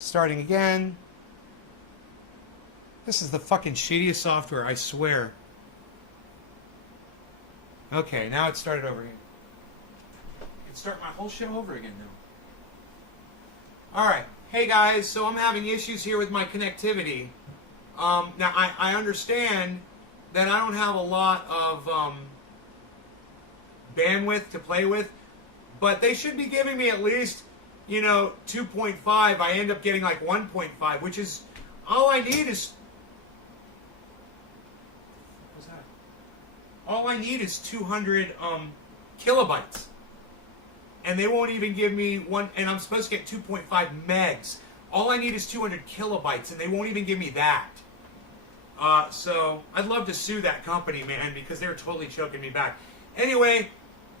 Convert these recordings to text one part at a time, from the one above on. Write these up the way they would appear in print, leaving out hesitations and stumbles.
Starting again. This is the fucking shittiest software, I swear. Okay, now it started over again. I can start my whole show over again now. Alright, hey guys, so I'm having issues here with my connectivity. Now, I understand that I don't have a lot of bandwidth to play with, but they should be giving me at least, 2.5. I end up getting like 1.5, which is, all I need is, what's that? All I need is 200 kilobytes. And they won't even give me one, and I'm supposed to get 2.5 megs. All I need is 200 kilobytes, and they won't even give me that. So I'd love to sue that company, man, because they're totally choking me back. Anyway,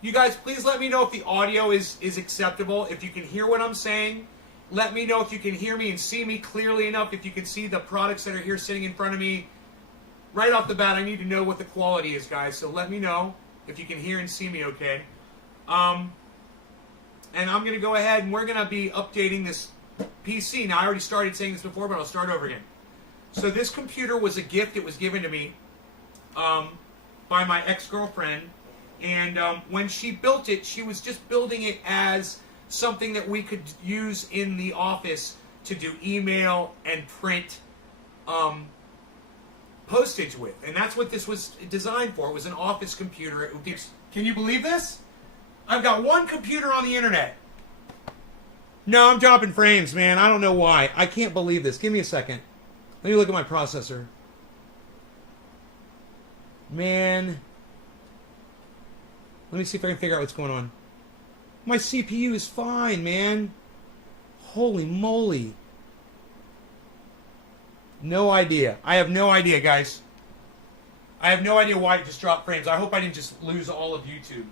you guys, please let me know if the audio is acceptable. If you can hear what I'm saying, let me know if you can hear me and see me clearly enough. If you can see the products that are here sitting in front of me. Right off the bat, I need to know what the quality is, guys. So let me know if you can hear and see me okay. And I'm going to go ahead and we're going to be updating this PC. Now, I already started saying this before, but I'll start over again. So this computer was a gift. It was given to me by my ex-girlfriend. And when she built it, she was just building it as something that we could use in the office to do email and print postage with. And that's what this was designed for. It was an office computer. Can you believe this? I've got one computer on the internet. No, I'm dropping frames, man. I don't know why. I can't believe this. Give me a second. Let me look at my processor. Man. Let me see if I can figure out what's going on. My CPU is fine, man. Holy moly. No idea. I have no idea, guys. I have no idea why it just dropped frames. I hope I didn't just lose all of YouTube.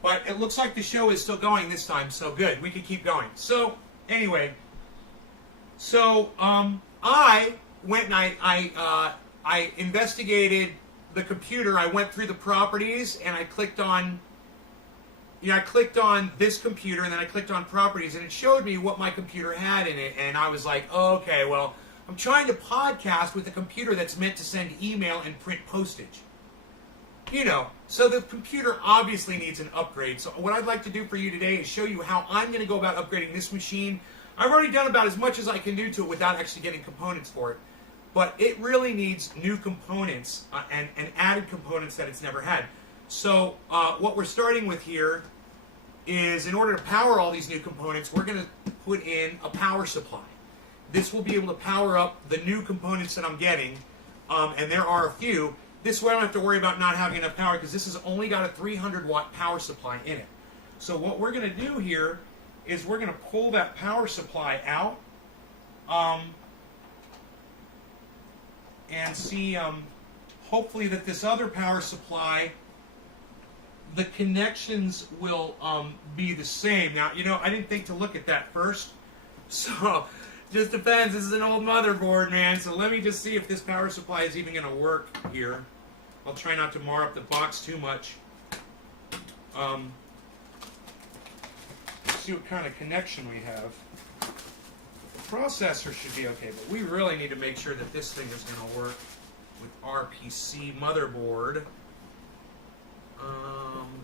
But it looks like the show is still going this time, so good. We can keep going. So, anyway. So, I went and I investigated the computer. I went through the properties and I clicked on, I clicked on this computer and then I clicked on properties and it showed me what my computer had in it. And I was like, oh, okay, well, I'm trying to podcast with a computer that's meant to send email and print postage. So the computer obviously needs an upgrade. So what I'd like to do for you today is show you how I'm going to go about upgrading this machine. I've already done about as much as I can do to it without actually getting components for it. But it really needs new components and added components that it's never had. So what we're starting with here is, in order to power all these new components, we're going to put in a power supply. This will be able to power up the new components that I'm getting, and there are a few. This way I don't have to worry about not having enough power because this has only got a 300-watt power supply in it. So what we're going to do here is we're going to pull that power supply out and see, hopefully that this other power supply, the connections will be the same. Now, I didn't think to look at that first, so just depends. This is an old motherboard, man, so let me just see if this power supply is even going to work here. I'll try not to mar up the box too much. See what kind of connection we have. The processor should be okay, but we really need to make sure that this thing is going to work with our PC motherboard.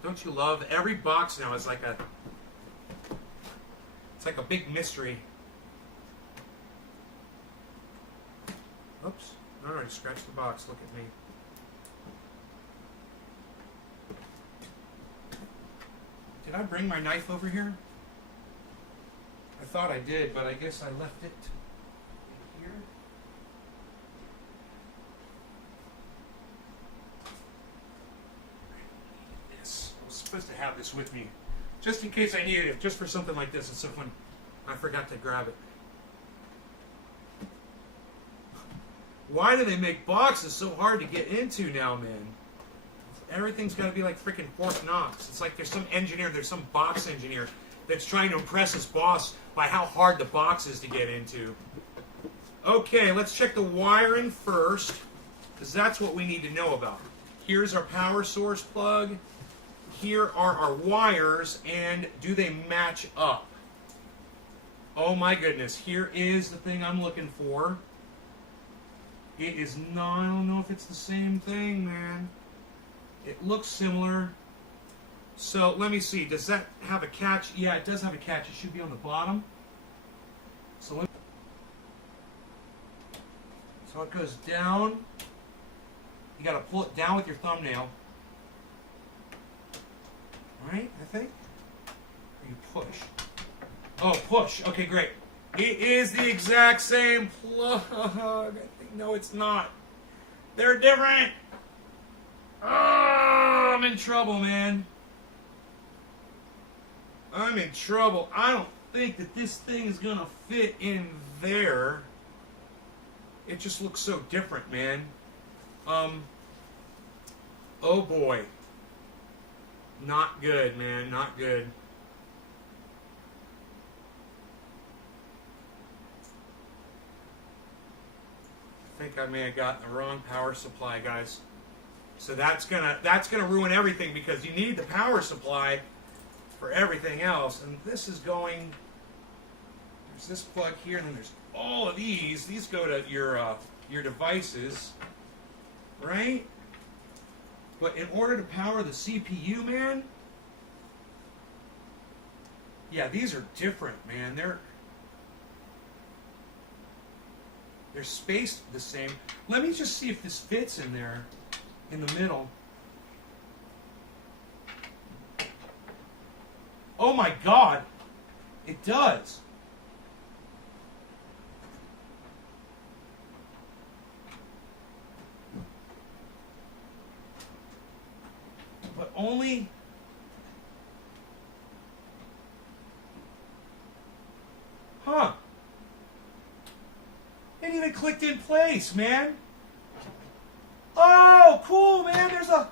Don't you love every box now is like it's like a big mystery. Oops. Alright, scratch the box. Look at me. Did I bring my knife over here? I thought I did, but I guess I left it here. This. I was supposed to have this with me. Just in case I needed it. Just for something like this. It's so fun. I forgot to grab it. Why do they make boxes so hard to get into now, man? Everything's got to be like freaking Fort Knox. It's like there's some engineer, there's some box engineer that's trying to impress his boss by how hard the box is to get into. Okay, let's check the wiring first, because that's what we need to know about. Here's our power source plug. Here are our wires, and do they match up? Oh my goodness. Here is the thing I'm looking for. It is not, I don't know if it's the same thing, man. It looks similar. So let me see. Does that have a catch? Yeah, it does have a catch. It should be on the bottom. So it goes down. You got to pull it down with your thumbnail. Right, I think. Or you push. Oh, push. Okay, great. It is the exact same plug. No, it's not. They're different. Oh, I'm in trouble, man. I'm in trouble. I don't think that this thing is going to fit in there. It just looks so different, man. Oh boy. Not good, man. Not good. I think I may have gotten the wrong power supply, guys. So that's gonna ruin everything because you need the power supply for everything else. And this is going. There's this plug here, and then there's all of these. These go to your devices, right? But in order to power the CPU, man, yeah, these are different, man. They're spaced the same. Let me just see if this fits in there, in the middle. Oh my God, it does. But only... Huh. It even clicked in place, man. Oh, cool, man. There's a...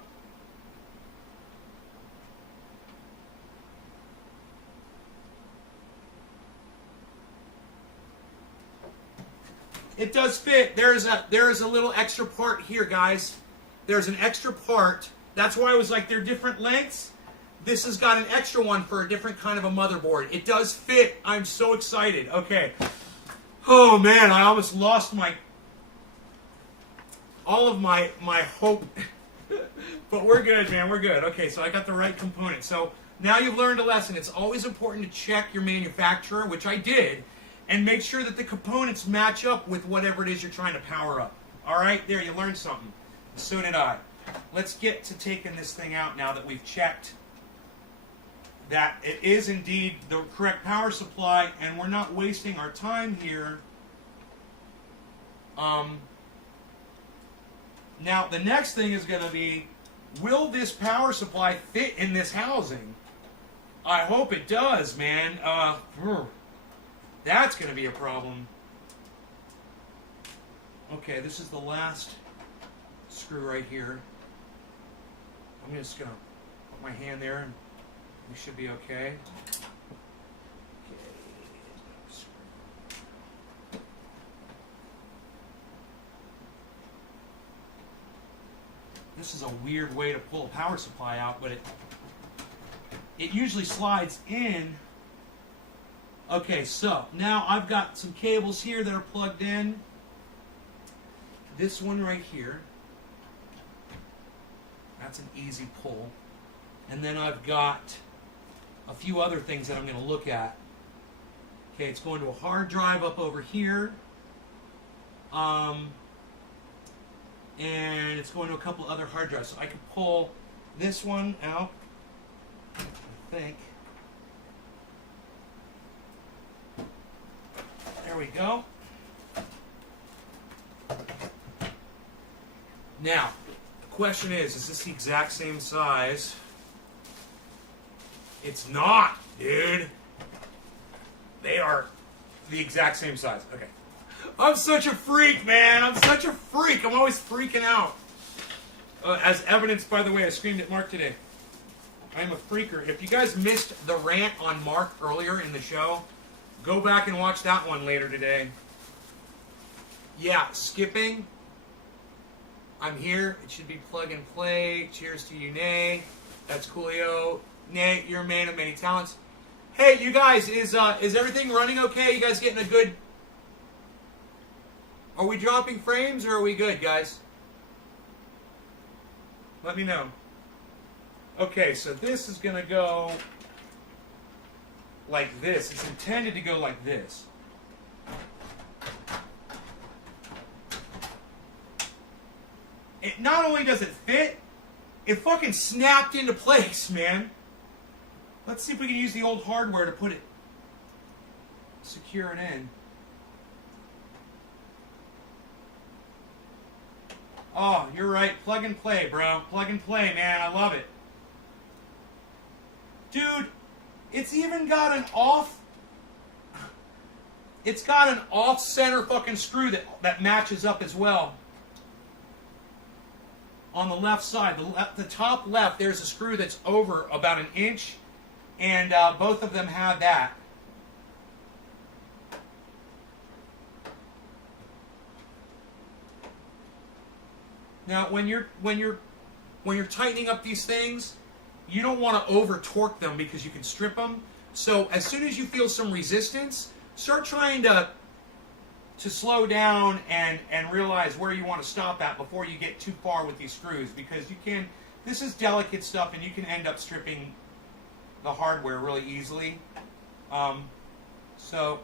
It does fit. There is a little extra part here, guys. There's an extra part. That's why I was like, they're different lengths. This has got an extra one for a different kind of a motherboard. It does fit. I'm so excited. Okay. Oh man, I almost lost all of my hope. But we're good, man. We're good. Okay, so I got the right component. So now you've learned a lesson. It's always important to check your manufacturer, which I did, and make sure that the components match up with whatever it is you're trying to power up. All right, there, you learned something. So did I. Let's get to taking this thing out now that we've checked that it is indeed the correct power supply, and we're not wasting our time here. Now, the next thing is going to be, will this power supply fit in this housing? I hope it does, man. That's going to be a problem. Okay, this is the last screw right here. I'm just going to put my hand there, and we should be okay. This is a weird way to pull a power supply out, but it usually slides in. Okay, so now I've got some cables here that are plugged in. This one right here. That's an easy pull. And then I've got a few other things that I'm going to look at. Okay, it's going to a hard drive up over here. And it's going to a couple other hard drives. So I can pull this one out, I think. There we go. Now, the question is this the exact same size? It's not, dude. They are the exact same size. Okay. I'm such a freak, man. I'm such a freak. I'm always freaking out. As evidenced, by the way, I screamed at Mark today. I'm a freaker. If you guys missed the rant on Mark earlier in the show, go back and watch that one later today. Yeah, skipping. I'm here. It should be plug and play. Cheers to you, Nay. That's coolio. Nay, you're a man of many talents. Hey, you guys, is everything running okay? You guys getting a good... Are we dropping frames or are we good, guys? Let me know. Okay, so this is going to go like this. It's intended to go like this. It not only does it fit, it fucking snapped into place, man. Let's see if we can use the old hardware to put it, secure it in. Oh, you're right. Plug and play, bro. Plug and play, man. I love it. Dude, it's even got an off... It's got an off-center fucking screw that matches up as well. On the left side, the top left, there's a screw that's over about an inch, and both of them have that. Now, when you're tightening up these things, you don't want to over torque them because you can strip them. So as soon as you feel some resistance, start trying to slow down and realize where you want to stop at before you get too far with these screws, because you can. This is delicate stuff, and you can end up stripping the hardware really easily. So,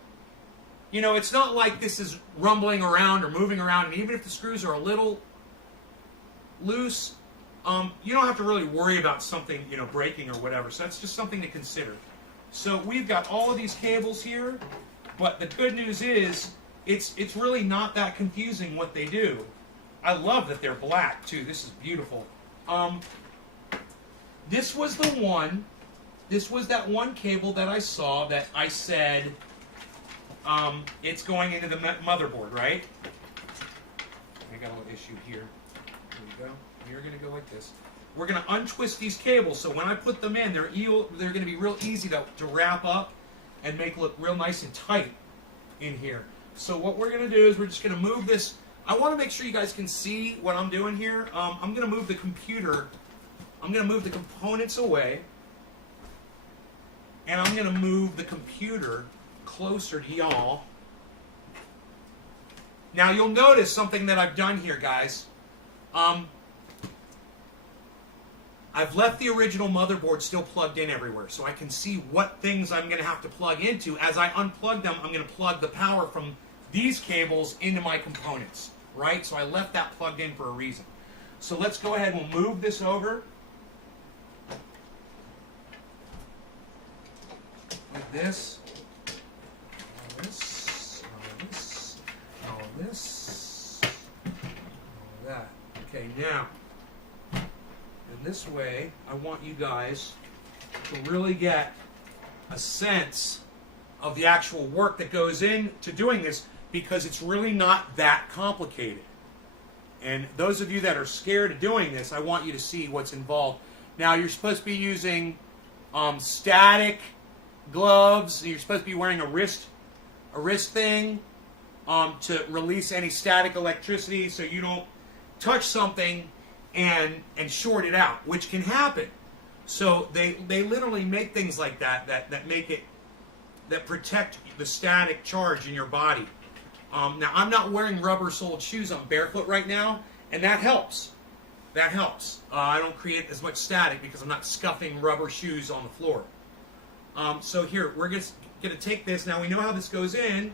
you know, it's not like this is rumbling around or moving around, and even if the screws are a little loose, you don't have to really worry about something, you know, breaking or whatever. So that's just something to consider. So we've got all of these cables here, but the good news is it's really not that confusing what they do. I love that they're black too. This is beautiful. This was that one cable that I saw that I said it's going into the motherboard, right? I got a little issue here. Here we go. You're going to go like this. We're going to untwist these cables, so when I put them in, they're going to be real easy to wrap up and make look real nice and tight in here. So what we're going to do is we're just going to move this. I want to make sure you guys can see what I'm doing here. I'm going to move the computer. I'm going to move the components away, and I'm going to move the computer closer to y'all. Now you'll notice something that I've done here, guys. I've left the original motherboard still plugged in everywhere, so I can see what things I'm going to have to plug into. As I unplug them, I'm going to plug the power from these cables into my components, right? So I left that plugged in for a reason. So let's go ahead and we'll move this over. Like this. All this. All this. All this. All that. Okay, now. And this way, I want you guys to really get a sense of the actual work that goes into doing this, because it's really not that complicated. And those of you that are scared of doing this, I want you to see what's involved. Now, you're supposed to be using static gloves. You're supposed to be wearing a wrist thing to release any static electricity, so you don't touch something and short it out, which can happen. So they literally make things like that make it, that protect the static charge in your body. Now, I'm not wearing rubber-soled shoes. I'm barefoot right now, and that helps. That helps. I don't create as much static because I'm not scuffing rubber shoes on the floor. So here, we're going to take this. Now, we know how this goes in.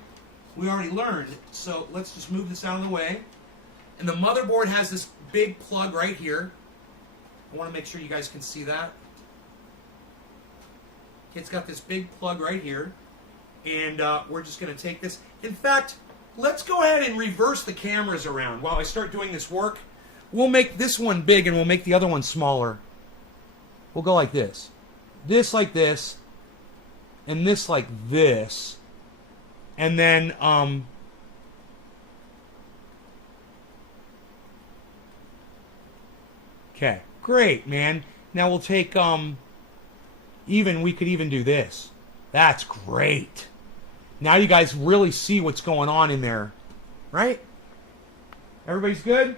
We already learned. So let's just move this out of the way. And the motherboard has this big plug right here. I want to make sure you guys can see that. It's got this big plug right here. And we're just going to take this. In fact, let's go ahead and reverse the cameras around while I start doing this work. We'll make this one big and we'll make the other one smaller. We'll go like this. This like this. And this like this. And then, okay, great, man. Now we'll take, we could even do this. That's great. Now you guys really see what's going on in there, right? Everybody's good?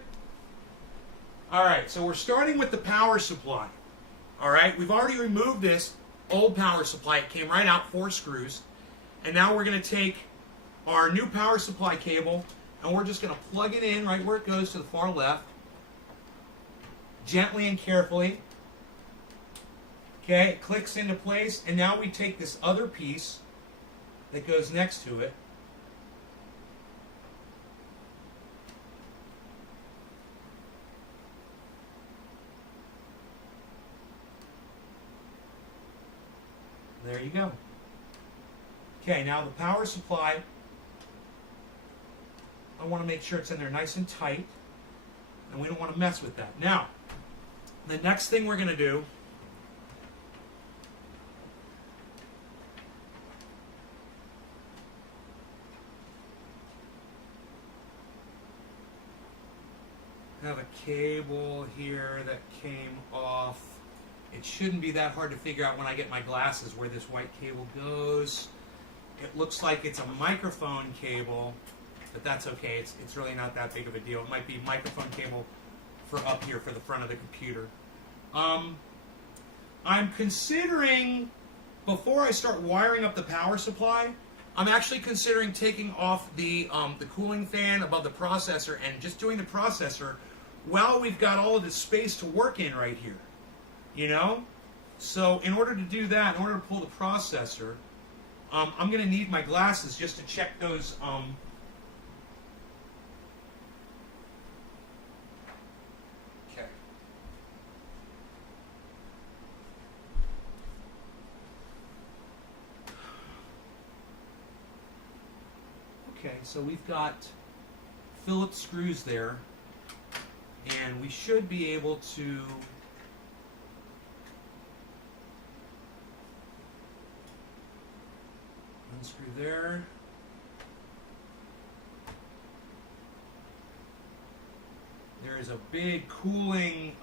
All right, so we're starting with the power supply. All right, we've already removed this. old power supply. It came right out, 4 screws. And now we're going to take our new power supply cable, and we're just going to plug it in right where it goes to the far left. Gently and carefully. Okay, it clicks into place, and now we take this other piece that goes next to it. There you go. Okay, now the power supply, I want to make sure it's in there nice and tight, and we don't want to mess with that. Now, the next thing we're going to do have a cable here that came off. It shouldn't be that hard to figure out when I get my glasses where this white cable goes. It looks like it's a microphone cable, but that's okay. It's really not that big of a deal. It might be microphone cable for up here for the front of the computer. I'm considering, before I start wiring up the power supply, I'm actually considering taking off the cooling fan above the processor and just doing the processor while we've got all of this space to work in right here. You know? So in order to do that, in order to pull the processor, I'm going to need my glasses just to check those. Okay. Okay, so we've got Phillips screws there, and we should be able to unscrew there. There is a big cooling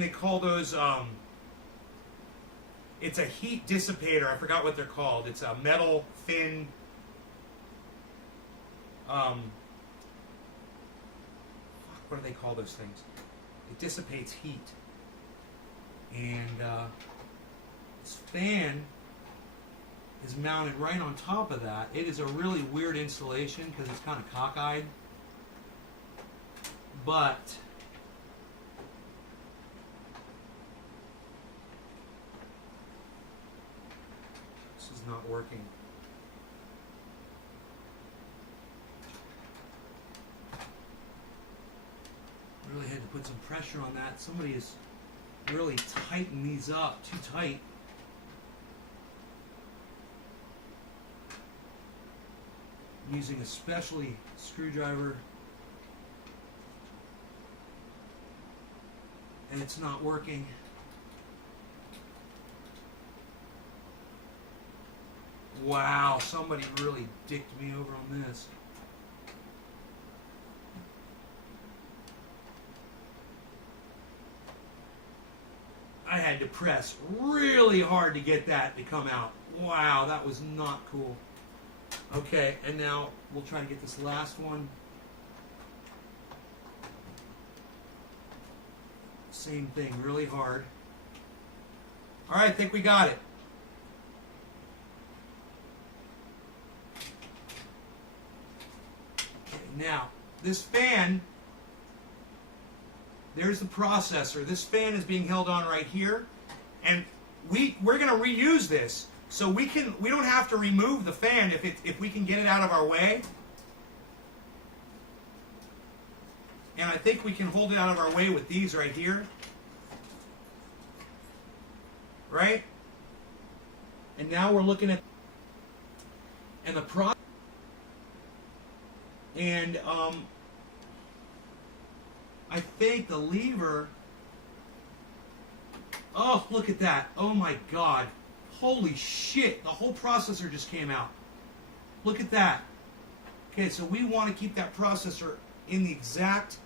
they call those it's a heat dissipator. I forgot what they're called. It's a metal thin what do they call those things? It dissipates heat. And this fan is mounted right on top of that. It is a really weird installation because it's kind of cockeyed. But this is not working. Really had to put some pressure on that. Somebody has really tightened these up too tight. I'm using a specialty screwdriver, and it's not working. Wow, somebody really dicked me over on this. I had to press really hard to get that to come out. Wow, that was not cool. Okay, and now we'll try to get this last one. Same thing, really hard. All right, I think we got it. Okay, now, this fan, there's the processor. This fan is being held on right here, and we're going to reuse this, so we don't have to remove the fan if we can get it out of our way. And I think we can hold it out of our way with these right here, right? And now we're looking at and the pro and I think the lever. Oh, look at that. Oh my God. Holy shit. The whole processor just came out. Look at that. Okay, so we want to keep that processor in the exact.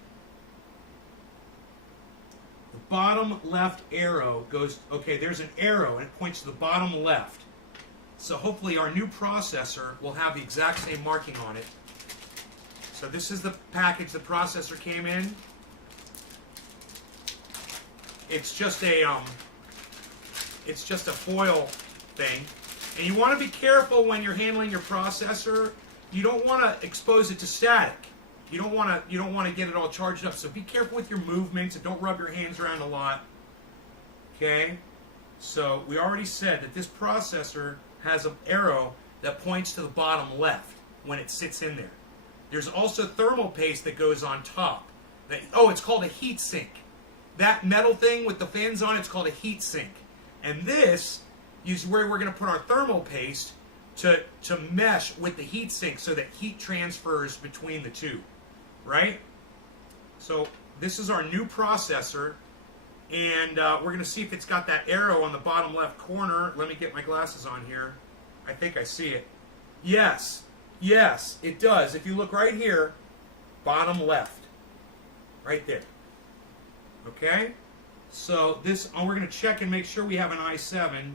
The bottom left arrow goes. Okay, there's an arrow and it points to the bottom left. So hopefully our new processor will have the exact same marking on it. So this is the package the processor came in. It's just a foil thing. And you want to be careful when you're handling your processor. You don't want to expose it to static. You don't want to get it all charged up. So be careful with your movements and don't rub your hands around a lot. Okay? So we already said that this processor has an arrow that points to the bottom left when it sits in there. There's also thermal paste that goes on top. It's called a heat sink. That metal thing with the fins on it's called a heat sink. And this is where we're going to put our thermal paste to mesh with the heat sink so that heat transfers between the two. Right? So this is our new processor. And we're going to see if it's got that arrow on the bottom left corner. Let me get my glasses on here. I think I see it. Yes. Yes, it does. If you look right here, bottom left. Right there. Okay? So this, we're going to check and make sure we have an i7.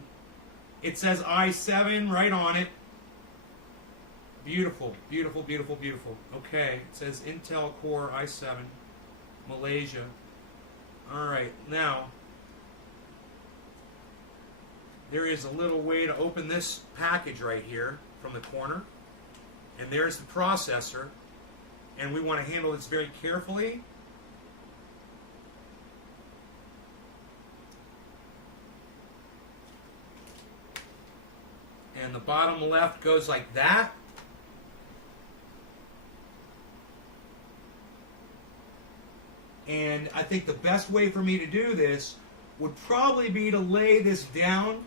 It says i7 right on it. Beautiful, beautiful, beautiful, beautiful. Okay, it says Intel Core i7, Malaysia. All right, now, there is a little way to open this package right here from the corner. And there's the processor. And we want to handle this very carefully. And the bottom left goes like that. And I think the best way for me to do this would probably be to lay this down.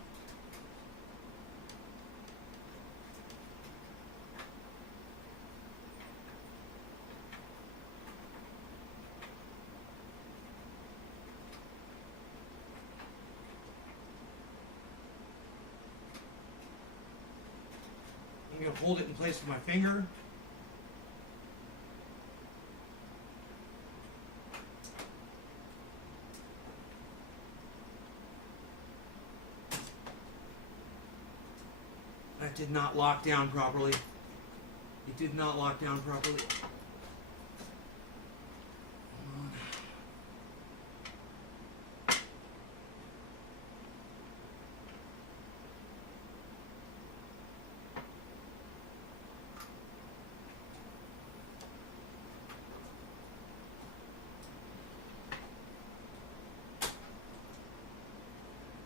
I'm going to hold it in place with my finger. That did not lock down properly. It did not lock down properly.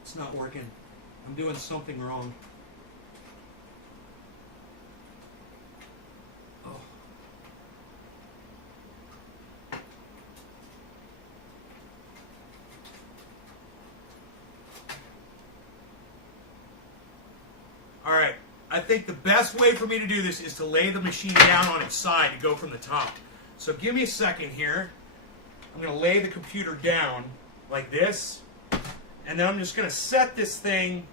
It's not working. I'm doing something wrong. Oh. All right. I think the best way for me to do this is to lay the machine down on its side to go from the top. So give me a second here. I'm going to lay the computer down like this. And then I'm just going to set this thing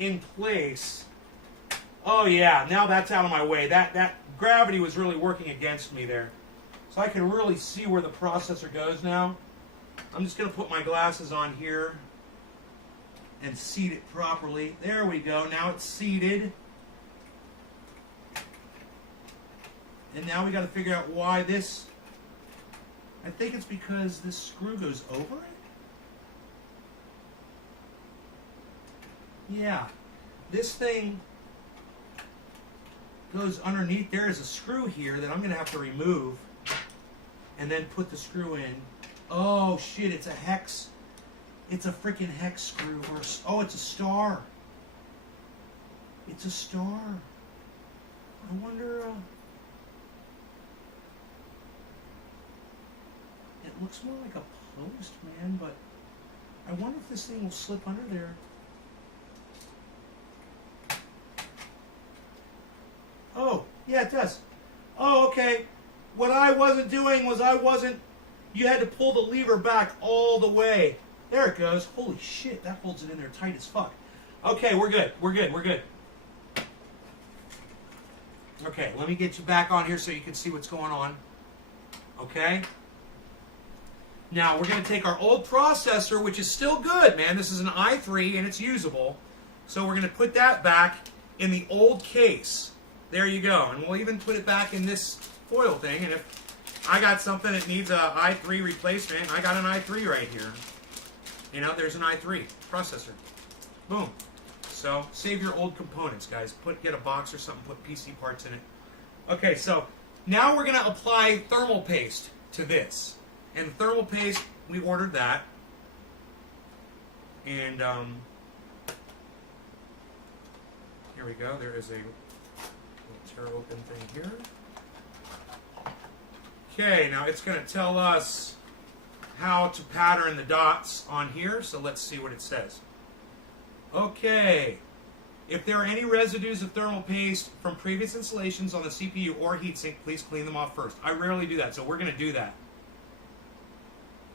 in place. Oh yeah, now that's out of my way. That gravity was really working against me there. So I can really see where the processor goes now. I'm just going to put my glasses on here and seat it properly. There we go. Now it's seated. And now we got to figure out why this. I think it's because this screw goes over it. Yeah, this thing goes underneath. There is a screw here that I'm going to have to remove and then put the screw in. Oh, shit, it's a hex. It's a freaking hex screw. Oh, it's a star. It's a star. I wonder... it looks more like a post, man, but I wonder if this thing will slip under there. Oh, yeah, it does. Oh, okay. What I wasn't doing was you had to pull the lever back all the way. There it goes. Holy shit, that holds it in there tight as fuck. Okay, we're good. We're good. We're good. Okay, let me get you back on here so you can see what's going on. Okay? Now, we're going to take our old processor, which is still good, man. This is an i3, and it's usable. So we're going to put that back in the old case. There you go. And we'll even put it back in this foil thing, and if I got something that needs a i3 replacement, I got an i3 right here. You know, there's an i3 processor. Boom. So save your old components, guys. Get a box or something, put PC parts in it. Okay, so now we're going to apply thermal paste to this. And thermal paste, we ordered that. And here we go. There is a little tear open thing here. Okay, now it's going to tell us how to pattern the dots on here. So let's see what it says. Okay. If there are any residues of thermal paste from previous installations on the CPU or heatsink, please clean them off first. I rarely do that, so we're going to do that.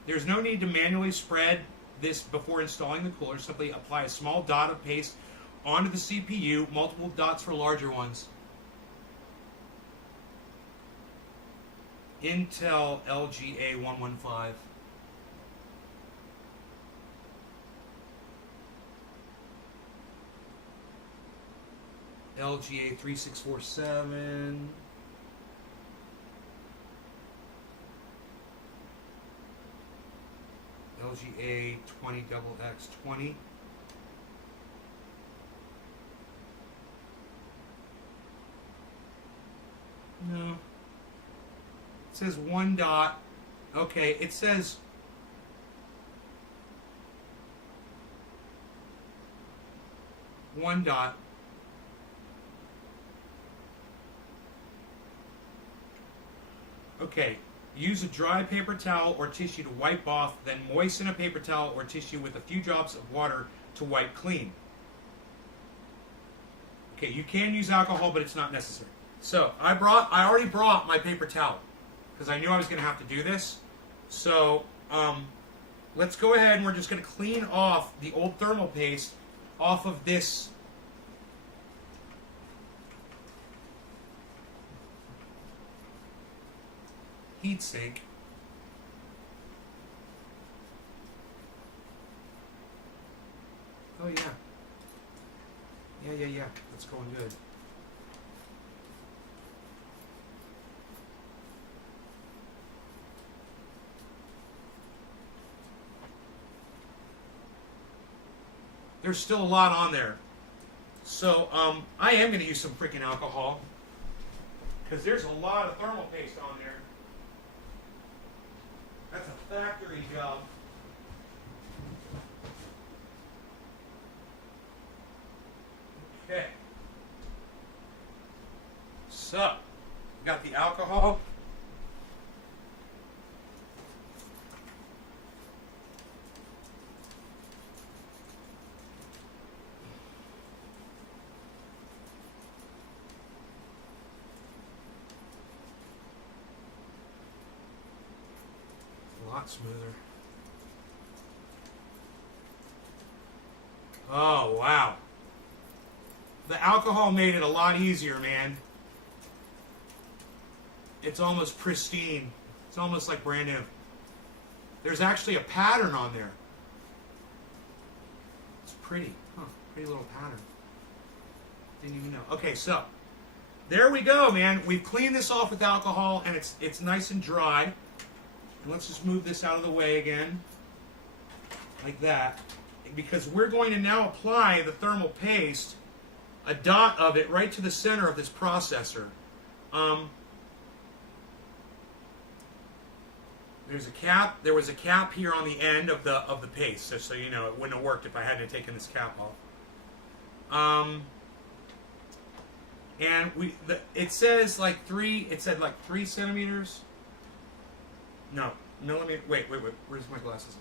There's no need to manually spread this before installing the cooler. Simply apply a small dot of paste onto the CPU, multiple dots for larger ones. Intel LGA 115. LGA 3647. LGA 20XX20. No. It says one dot. Okay, it says one dot. Okay, use a dry paper towel or tissue to wipe off, then moisten a paper towel or tissue with a few drops of water to wipe clean. Okay, you can use alcohol, but it's not necessary. So, I already brought my paper towel, because I knew I was going to have to do this. So, let's go ahead and we're just going to clean off the old thermal paste off of this heatsink. Oh yeah. Yeah. That's going good. There's still a lot on there. So, I am going to use some freaking alcohol, because there's a lot of thermal paste on there. That's a factory job. Okay. So, we got the alcohol. A lot smoother. Oh, wow. The alcohol made it a lot easier, man. It's almost pristine. It's almost like brand new. There's actually a pattern on there. It's pretty. Huh. Pretty little pattern. Didn't even know. Okay, so there we go, man. We've cleaned this off with alcohol, and it's nice and dry. And let's just move this out of the way again, like that, because we're going to now apply the thermal paste, a dot of it right to the center of this processor. There's a cap. There was a cap here on the end of the paste, just so you know. It wouldn't have worked if I hadn't taken this cap off. And it says like 3. It said like 3 centimeters. No, millimeter. Wait. Where's my glasses?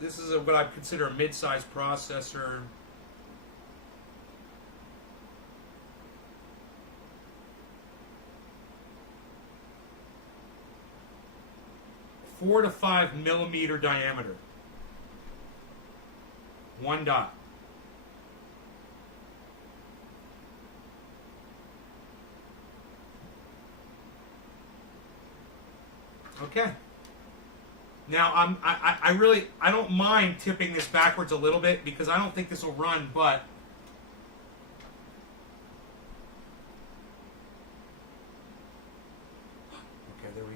This is what I consider a mid-sized processor. Four to 5 millimeter diameter. One dot. Okay. Now I don't mind tipping this backwards a little bit because I don't think this will run, but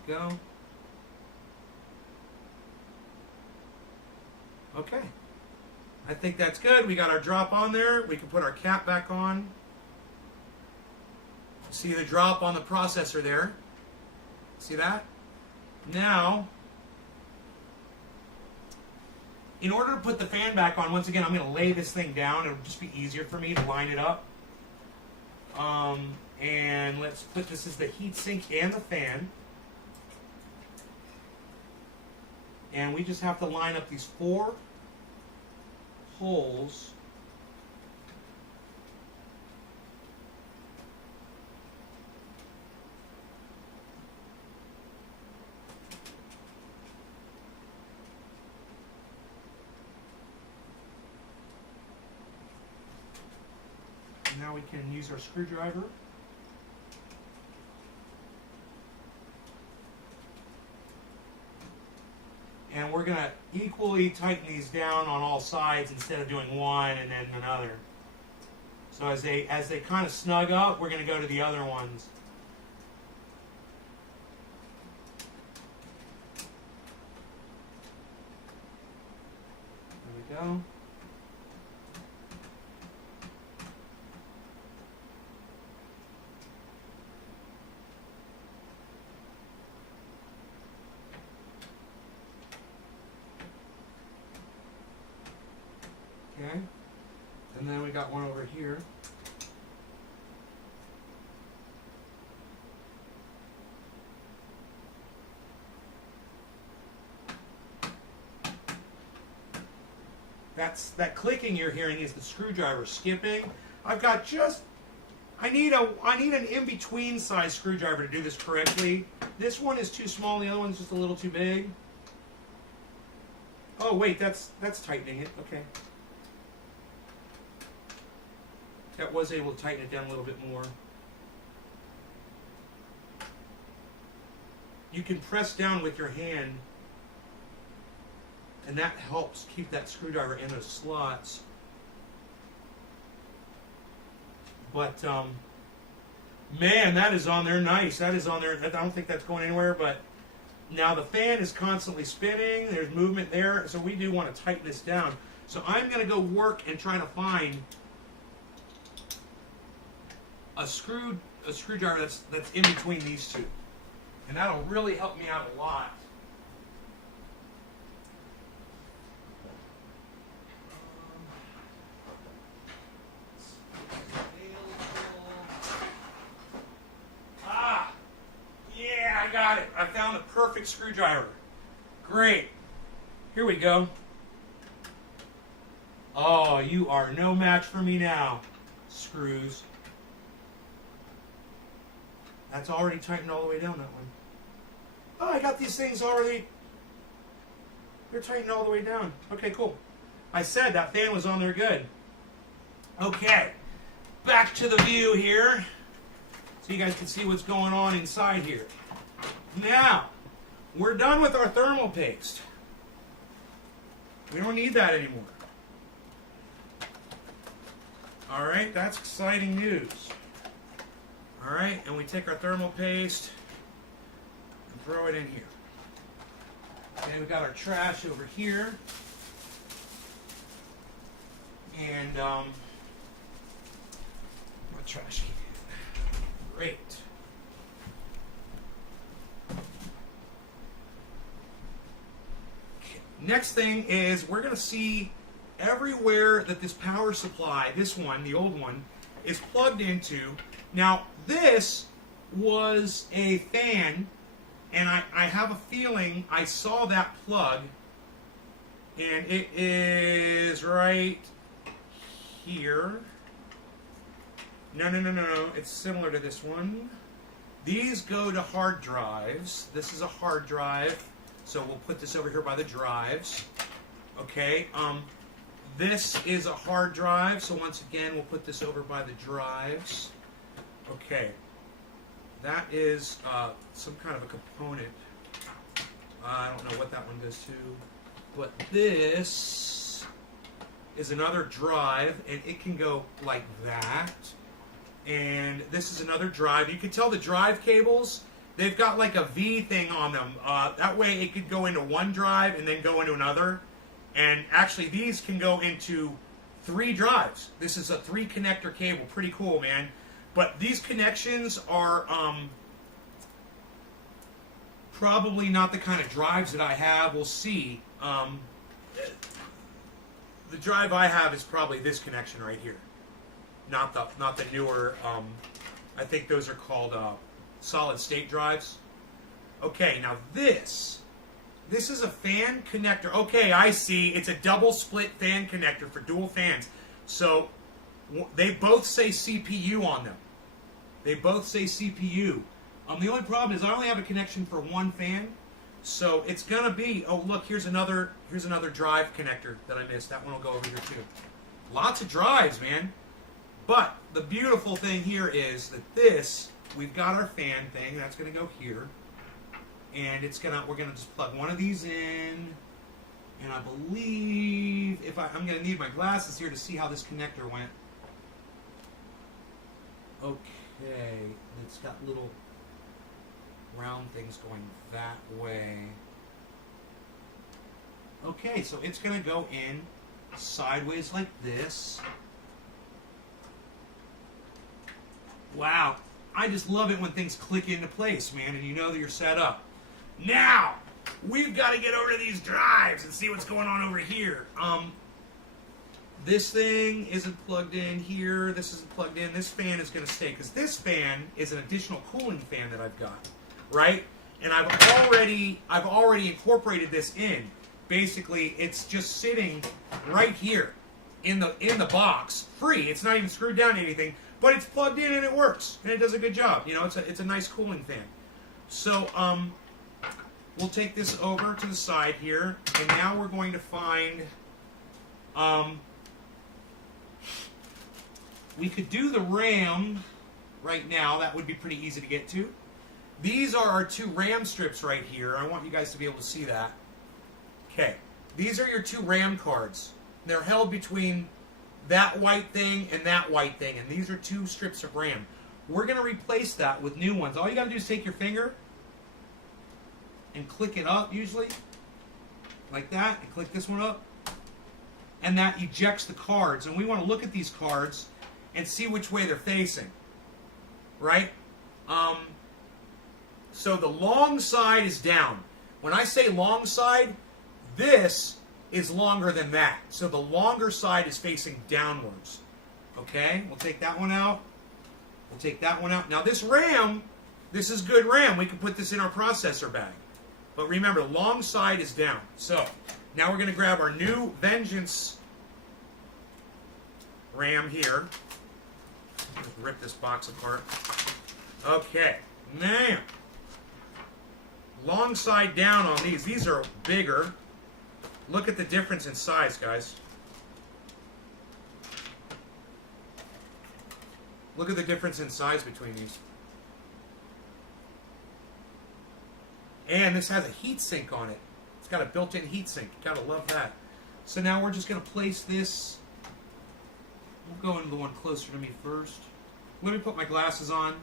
go. Okay. I think that's good. We got our drop on there. We can put our cap back on. See the drop on the processor there? See that? Now, in order to put the fan back on, once again, I'm going to lay this thing down. It'll just be easier for me to line it up. And let's put this as the heat sink and the fan. And we just have to line up these 4 holes. Now we can use our screwdriver. And we're going to equally tighten these down on all sides instead of doing one and then another. So as they kind of snug up, we're going to go to the other ones. There we go. Okay, and then we got one over here. That clicking you're hearing is the screwdriver skipping. I've got I need an in-between size screwdriver to do this correctly. This one is too small, the other one's just a little too big. Oh wait, that's tightening it, okay. That was able to tighten it down a little bit more. You can press down with your hand, and that helps keep that screwdriver in those slots. But, man, that is on there nice. That is on there. I don't think that's going anywhere, but now the fan is constantly spinning. There's movement there, so we do want to tighten this down. So I'm going to go work and try to find a screwdriver that's in between these two, and that'll really help me out a lot. Yeah, I got it. I found the perfect screwdriver. Great. Here we go. Oh, you are no match for me now, screws. That's already tightened all the way down, that one. Oh, I got these things already. They're tightened all the way down. Okay, cool. I said that fan was on there good. Okay, back to the view here, so you guys can see what's going on inside here. Now, we're done with our thermal paste. We don't need that anymore. All right, that's exciting news. All right, and we take our thermal paste and throw it in here. Okay, we got our trash over here. And, what trash can you Great. Okay. Next thing is we're going to see everywhere that this power supply, this one, the old one, is plugged into. Now, this was a fan, and I have a feeling I saw that plug, and it is right here. No. It's similar to this one. These go to hard drives. This is a hard drive, so we'll put this over here by the drives. Okay. This is a hard drive, so once again, we'll put this over by the drives. Okay. That is some kind of a component. I don't know what that one goes to. But this is another drive, and it can go like that. And this is another drive. You can tell the drive cables they've got like a V thing on them. That way it could go into one drive and then go into another. And actually these can go into 3 drives. This is a 3 connector cable. Pretty cool, man. But these connections are probably not the kind of drives that I have. We'll see. The drive I have is probably this connection right here. Not the newer, I think those are called solid state drives. Okay, now this is a fan connector. Okay, I see. It's a double split fan connector for dual fans. So they both say CPU on them. They both say CPU. The only problem is I only have a connection for one fan. So it's gonna be, oh look, here's another drive connector that I missed. That one will go over here too. Lots of drives, man. But the beautiful thing here is that this, we've got our fan thing, that's gonna go here. And we're gonna just plug one of these in. And I believe I'm gonna need my glasses here to see how this connector went. Okay, it's got little round things going that way. Okay, so it's going to go in sideways like this. Wow, I just love it when things click into place, man, and you know that you're set up. Now, we've got to get over to these drives and see what's going on over here. This thing isn't plugged in here. This isn't plugged in. This fan is going to stay because this fan is an additional cooling fan that I've got. Right? And I've already incorporated this in. Basically, it's just sitting right here in the box, free. It's not even screwed down to anything, but it's plugged in and it works, and it does a good job. You know, it's a nice cooling fan. So we'll take this over to the side here, and now we're going to find we could do the RAM right now. That would be pretty easy to get to. These are our 2 RAM strips right here. I want you guys to be able to see that. Okay. These are your 2 RAM cards. They're held between that white thing and that white thing. And these are 2 strips of RAM. We're going to replace that with new ones. All you got to do is take your finger and click it up, usually. Like that. And click this one up. And that ejects the cards. And we want to look at these cards and see which way they're facing. Right? So the long side is down. When I say long side, this is longer than that. So the longer side is facing downwards. Okay, we'll take that one out. We'll take that one out. Now this RAM, this is good RAM. We can put this in our processor bag. But remember, long side is down. So now we're going to grab our new Vengeance RAM here. Just rip this box apart. Okay, now. Long side down on these. These are bigger. Look at the difference in size, guys. Look at the difference in size between these. And this has a heat sink on it. It's got a built-in heat sink. You gotta love that. So now we're just gonna place this. We'll go into the one closer to me first. Let me put my glasses on.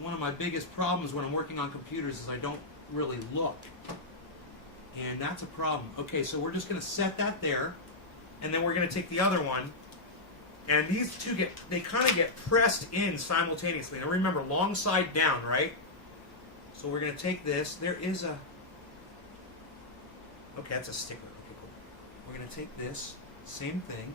One of my biggest problems when I'm working on computers is I don't really look. And that's a problem. Okay, so we're just going to set that there. And then we're going to take the other one. And these two they kind of get pressed in simultaneously. Now remember, long side down, right? So we're going to take this. There is a... Okay, that's a sticker. Okay, cool. We're going to take this. Same thing.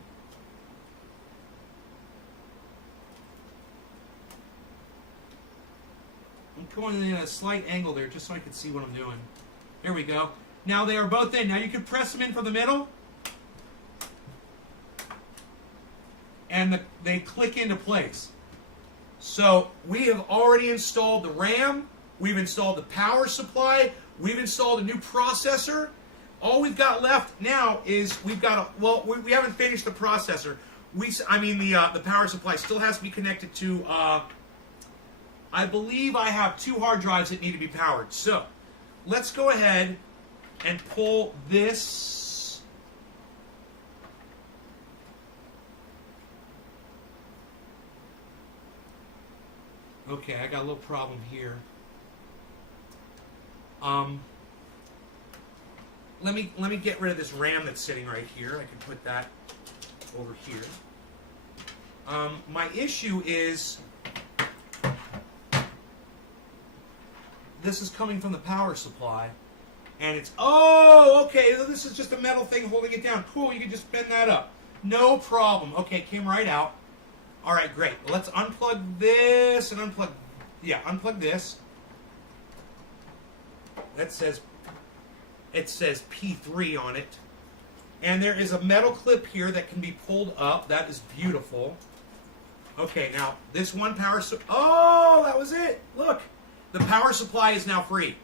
I'm going in at a slight angle there just so I can see what I'm doing. There we go. Now they are both in. Now you can press them in from the middle. And they click into place. So we have already installed the RAM. We've installed the power supply. We've installed a new processor. All we've got left now is we haven't finished the processor. The power supply still has to be connected to... I believe I have 2 hard drives that need to be powered. So, let's go ahead and pull this. Okay, I got a little problem here. Let me get rid of this RAM that's sitting right here. I can put that over here. My issue is this is coming from the power supply, and it's okay. This is just a metal thing holding it down. Cool. You can just bend that up. No problem. Okay, it came right out. All right, great. Let's unplug this and unplug. Yeah, unplug this. That says. It says P3 on it. And there is a metal clip here that can be pulled up. That is beautiful. Okay, now, this one power... Oh, that was it. Look. The power supply is now free.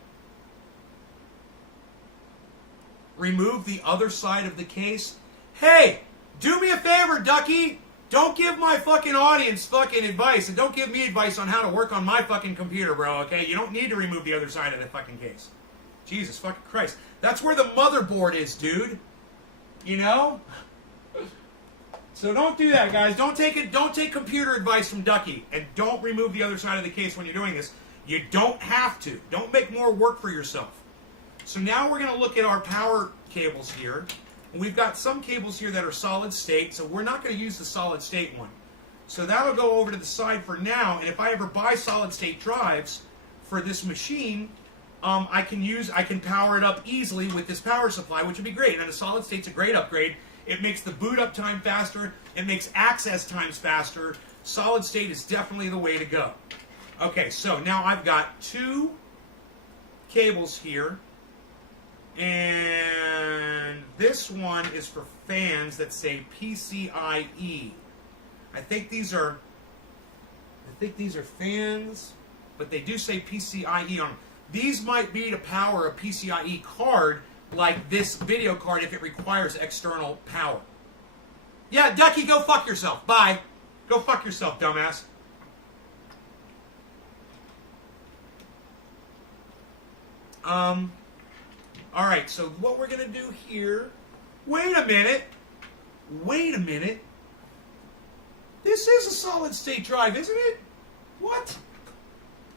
Remove the other side of the case. Hey, do me a favor, Ducky. Don't give my fucking audience fucking advice. And don't give me advice on how to work on my fucking computer, bro, okay? You don't need to remove the other side of the fucking case. Jesus fucking Christ. That's where the motherboard is, dude. You know? So don't do that, guys. Don't take computer advice from Ducky. And don't remove the other side of the case when you're doing this. You don't have to. Don't make more work for yourself. So now we're going to look at our power cables here. And we've got some cables here that are solid state, so we're not going to use the solid state one. So that'll go over to the side for now. And if I ever buy solid state drives for this machine... I can power it up easily with this power supply, which would be great. And a solid state's a great upgrade. It makes the boot up time faster. It makes access times faster. Solid state is definitely the way to go. Okay, so now I've got two cables here. And this one is for fans that say PCIe. I think these are fans, but they do say PCIe on them. These might be to power a PCIe card like this video card if it requires external power. Yeah, Ducky, go fuck yourself. Bye. Go fuck yourself, dumbass. Alright, so what we're going to do here... Wait a minute. Wait a minute. This is a solid state drive, isn't it? What?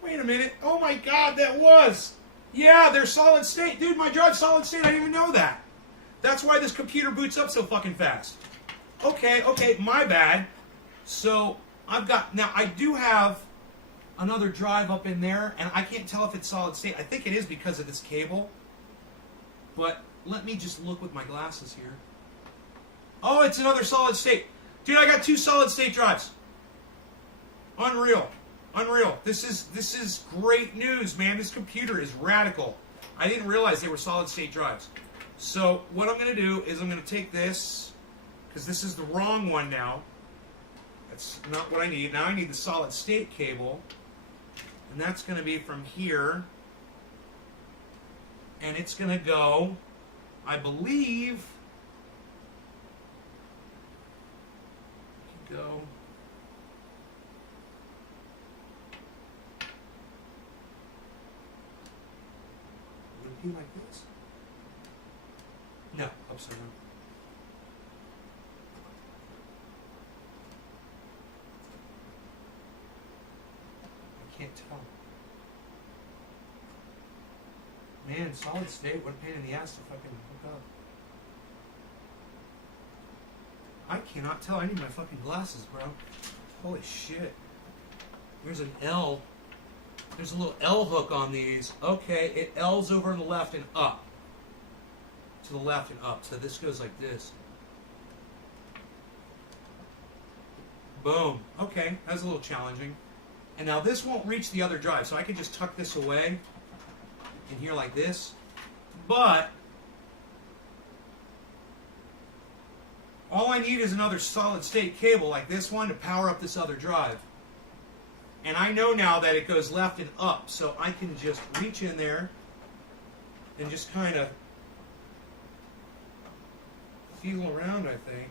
Wait a minute. Oh my god, that was. Yeah, they're solid state. Dude, my drive's solid state. I didn't even know that. That's why this computer boots up so fucking fast. Okay, my bad. So, I've got... Now, I do have another drive up in there, and I can't tell if it's solid state. I think it is because of this cable. But let me just look with my glasses here. Oh, it's another solid state. Dude, I got two solid state drives. Unreal. Unreal. This is great news, man. This computer is radical. I didn't realize they were solid state drives. So what I'm going to do is I'm going to take this, because this is the wrong one now. That's not what I need. Now I need the solid state cable. And that's going to be from here. And it's going to go, I believe, go... Would it be like this? No, upside down. I can't tell. Man, solid state, what a pain in the ass to fucking hook up. I cannot tell. I need my fucking glasses, bro. Holy shit. There's an L. There's a little L hook on these. Okay, it L's over on the left and up. To the left and up. So this goes like this. Boom. Okay, that's a little challenging. And now this won't reach the other drive, so I can just tuck this away in here like this. But all I need is another solid state cable like this one to power up this other drive. And I know now that it goes left and up, so I can just reach in there and just kind of feel around, I think.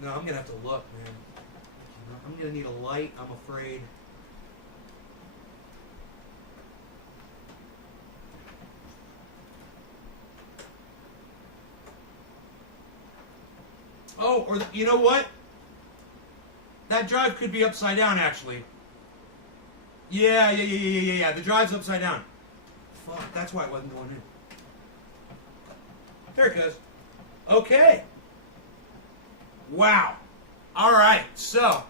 No, I'm going to have to look, man. I'm going to need a light, I'm afraid. Oh, or you know what? That drive could be upside down, actually. Yeah. The drive's upside down. Fuck, that's why it wasn't going in. There it goes. Okay. Wow. All right, so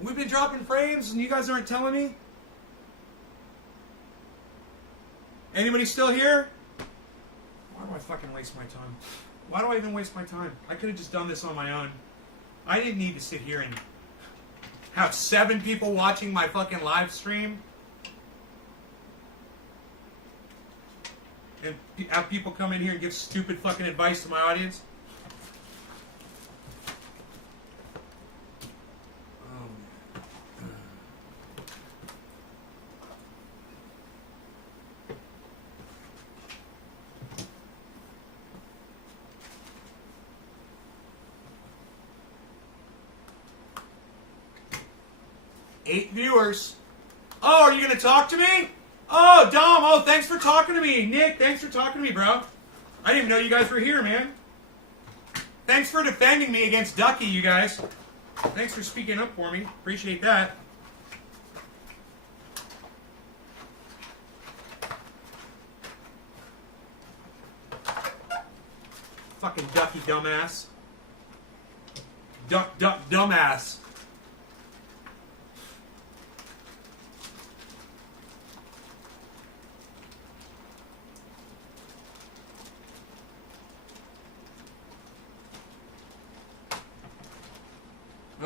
we've been dropping frames and you guys aren't telling me? Anybody still here? Why do I fucking waste my time? Why do I even waste my time? I could have just done this on my own. I didn't need to sit here and have 7 people watching my fucking live stream. And have people come in here and give stupid fucking advice to my audience. Eight viewers. Oh, are you going to talk to me? Oh, Dom. Oh, thanks for talking to me. Nick, thanks for talking to me, bro. I didn't even know you guys were here, man. Thanks for defending me against Ducky, you guys. Thanks for speaking up for me. Appreciate that. Fucking Ducky dumbass. Duck dumbass.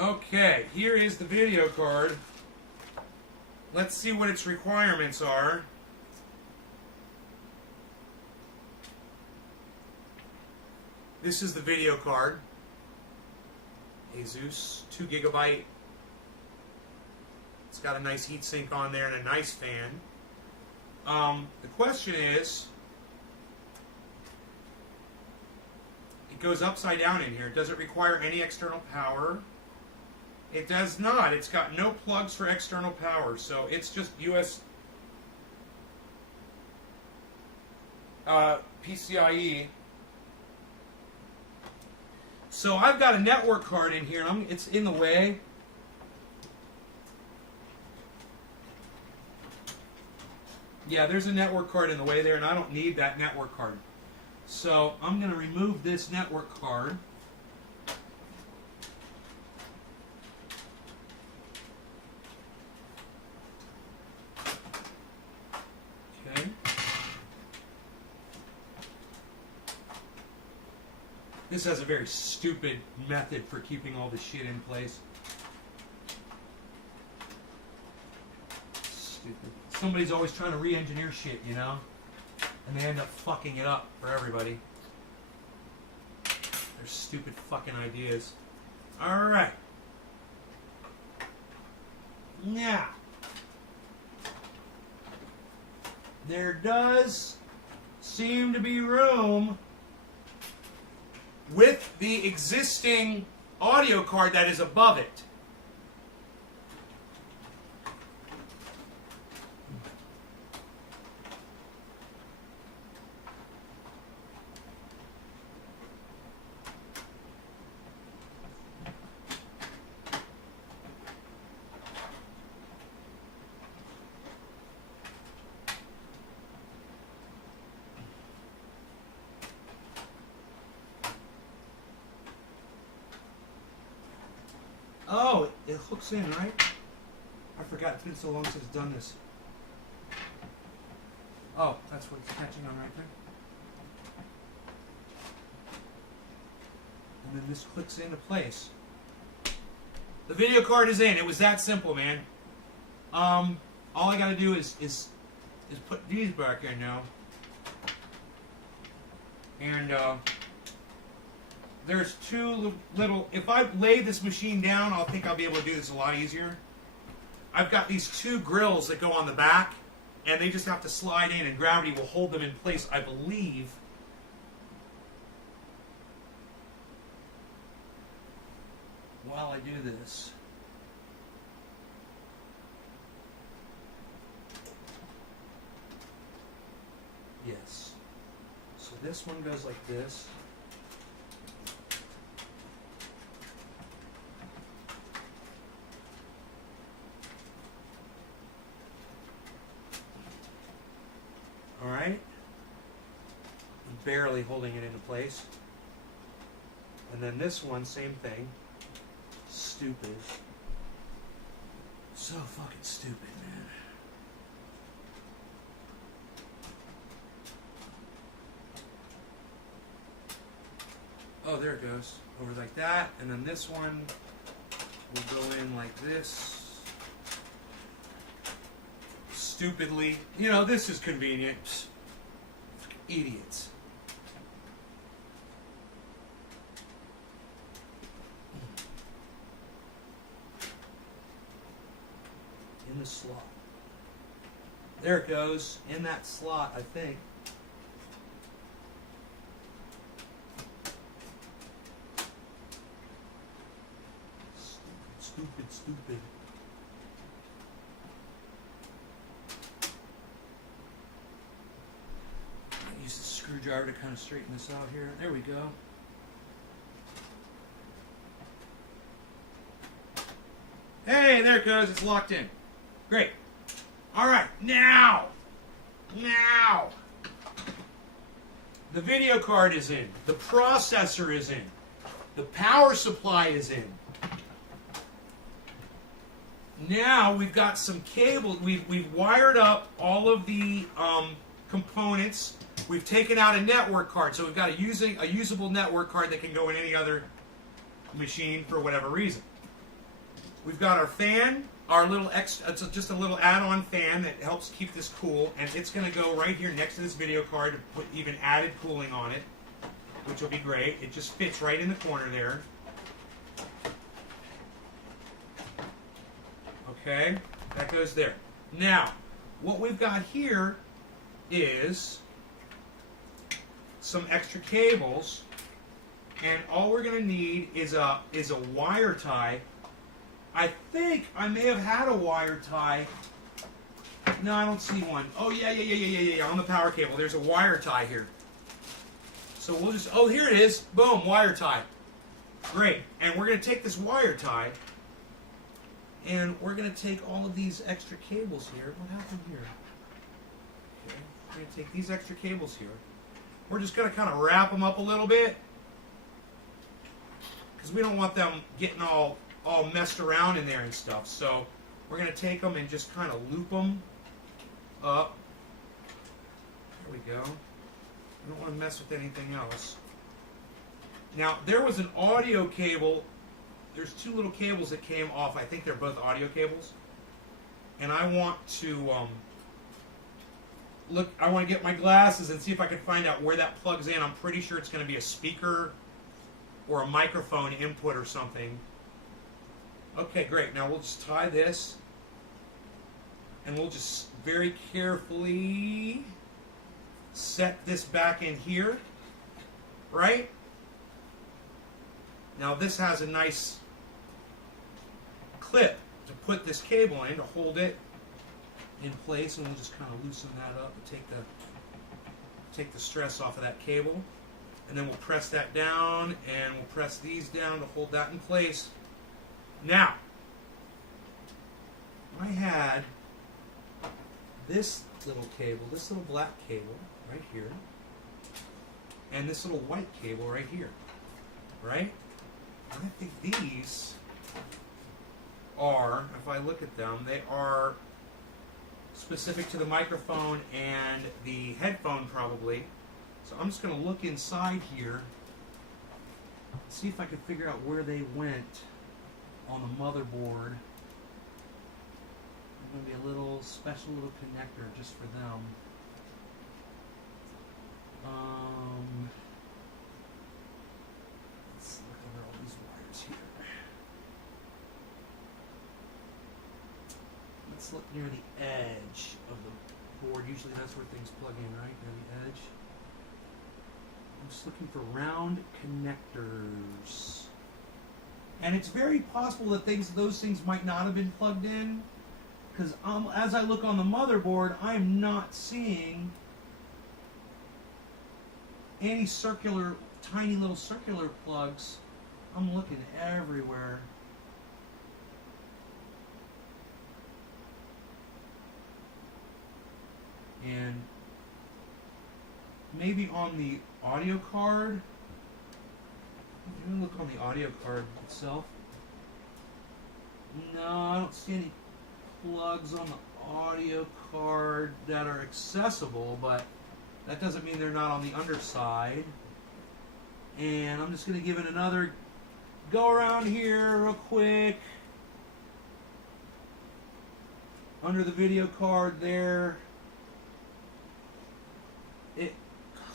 Okay, here is the video card. Let's see what its requirements are. This is the video card. Asus, 2 GB. It's got a nice heatsink on there and a nice fan. The question is, it goes upside down in here. Does it require any external power? It does not. It's got no plugs for external power, so it's just US PCIe. So I've got a network card in here. It's in the way. Yeah, there's a network card in the way there, and I don't need that network card. So I'm going to remove this network card. This has a very stupid method for keeping all the shit in place. Stupid. Somebody's always trying to re-engineer shit, you know? And they end up fucking it up for everybody. Their stupid fucking ideas. Alright. Now. There does seem to be room with the existing audio card that is above it. Oh, it hooks in, right? I forgot. It's been so long since I've done this. Oh, that's what it's catching on right there. And then this clicks into place. The video card is in. It was that simple, man. All I got to do is put these back in now. And there's 2 little, if I lay this machine down, I think I'll be able to do this a lot easier. I've got these 2 grills that go on the back, and they just have to slide in, and gravity will hold them in place, I believe. While I do this. Yes. So this one goes like this. All right. I'm barely holding it into place. And then this one, same thing. Stupid. So fucking stupid, man. Oh, there it goes. Over like that. And then this one will go in like this. Stupidly. You know, this is convenient. Idiots. In the slot. There it goes. In that slot, I think. Stupid. I use the screwdriver to kind of straighten this out here. There we go. Hey, there it goes. It's locked in. Great. All right, now. The video card is in. The processor is in. The power supply is in. Now we've got some cable. We've wired up all of the components. We've taken out a network card, so we've got a usable network card that can go in any other machine for whatever reason. We've got our fan, our little it's just a little add-on fan that helps keep this cool, and it's going to go right here next to this video card to put even added cooling on it, which will be great. It just fits right in the corner there. Okay, that goes there. Now, what we've got here is some extra cables, and all we're going to need is a wire tie. I think I may have had a wire tie. No, I don't see one. Oh, yeah. On the power cable, there's a wire tie here. So we'll just, oh, here it is. Boom, wire tie. Great. And we're going to take this wire tie, and we're going to take all of these extra cables here. What happened here? Okay. We're going to take these extra cables here. We're just going to kind of wrap them up a little bit, because we don't want them getting all messed around in there and stuff. So we're going to take them and just kind of loop them up. There we go. I don't want to mess with anything else. Now, there was an audio cable. There's two little cables that came off. I think they're both audio cables. And I want to look. I want to get my glasses and see if I can find out where that plugs in. I'm pretty sure it's going to be a speaker or a microphone input or something. Okay, great. Now we'll just tie this, and we'll just very carefully set this back in here, right? Now this has a nice clip to put this cable in to hold it in place, and we'll just kind of loosen that up and take the stress off of that cable, and then we'll press that down, and we'll press these down to hold that in place. Now, I had this little cable, this little black cable right here, and this little white cable right here, right? And I think these are, if I look at them, they are specific to the microphone and the headphone probably. So I'm just going to look inside here, see if I can figure out where they went on the motherboard. There's going to be a little special little connector just for them. Let's look over all these wires here. Let's look near the edge of the board. Usually that's where things plug in, right? Near the edge. I'm just looking for round connectors. And it's very possible that those things might not have been plugged in, because as I look on the motherboard, I'm not seeing any circular, tiny little circular plugs. I'm looking everywhere. And maybe on the audio card. Let me look on the audio card itself. No, I don't see any plugs on the audio card that are accessible, but that doesn't mean they're not on the underside. And I'm just going to give it another go around here real quick. Under the video card there. It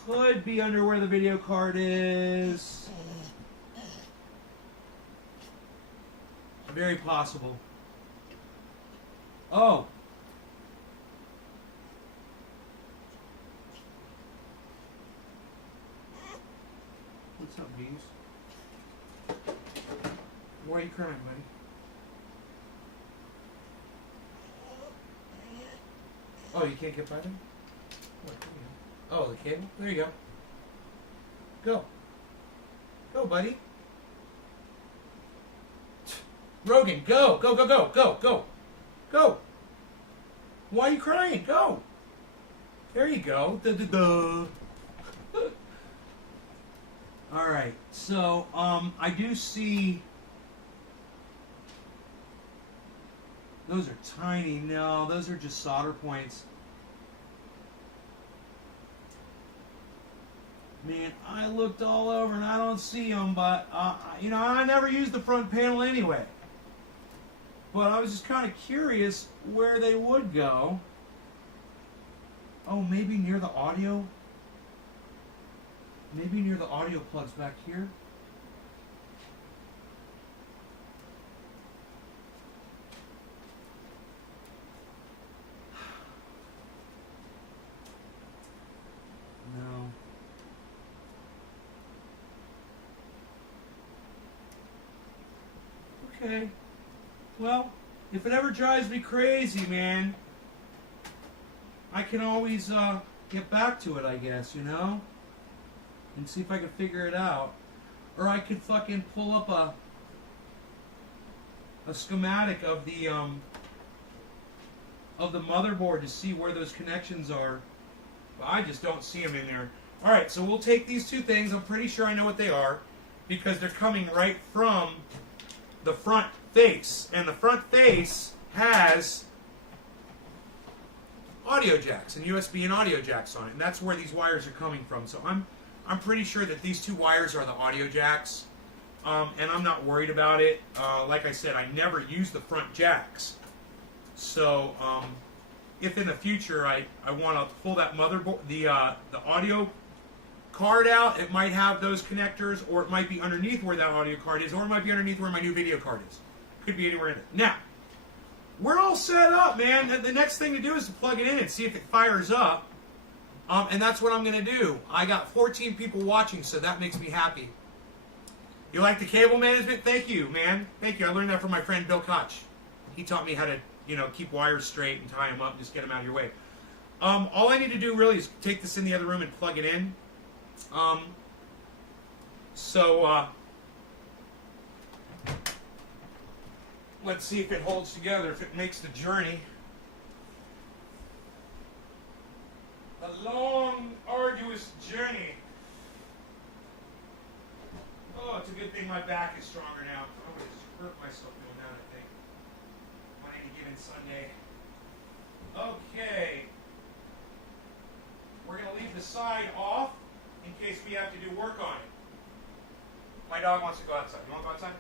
could be under where the video card is. Very possible. Oh. What's up, bees? Why are you crying, buddy? Oh, you can't get by them? Oh, the cable? There you go. Go. Go, buddy. Rogan, go. Go, go, go, go, go. Go. Why are you crying? Go. There you go. Da-da-da. All right. So, I do see... Those are tiny. No, those are just solder points. Man, I looked all over and I don't see them, but, you know, I never used the front panel anyway. But I was just kind of curious where they would go. Oh, maybe near the audio? Maybe near the audio plugs back here? No. Okay. Well, if it ever drives me crazy, man, I can always get back to it, I guess, you know? And see if I can figure it out. Or I could fucking pull up a schematic of the motherboard to see where those connections are. But I just don't see them in there. Alright, so we'll take these two things. I'm pretty sure I know what they are, because they're coming right from the front face. And the front face has audio jacks and USB and audio jacks on it. And that's where these wires are coming from. So I'm pretty sure that these two wires are the audio jacks. And I'm not worried about it. Like I said, I never use the front jacks. So if in the future I want to pull that motherboard, the audio card out, it might have those connectors, or it might be underneath where that audio card is, or it might be underneath where my new video card is. Could be anywhere in it. Now, we're all set up, man. The next thing to do is to plug it in and see if it fires up. And that's what I'm going to do. I got 14 people watching, so that makes me happy. You like the cable management? Thank you, man. Thank you. I learned that from my friend Bill Koch. He taught me how to, you know, keep wires straight and tie them up and just get them out of your way. All I need to do really is take this in the other room and plug it in. Let's see if it holds together, if it makes the journey. A long, arduous journey. Oh, it's a good thing my back is stronger now. I would have just hurt myself doing that, I think, on any given Sunday. Okay. We're going to leave the side off in case we have to do work on it. My dog wants to go outside. You want to go outside?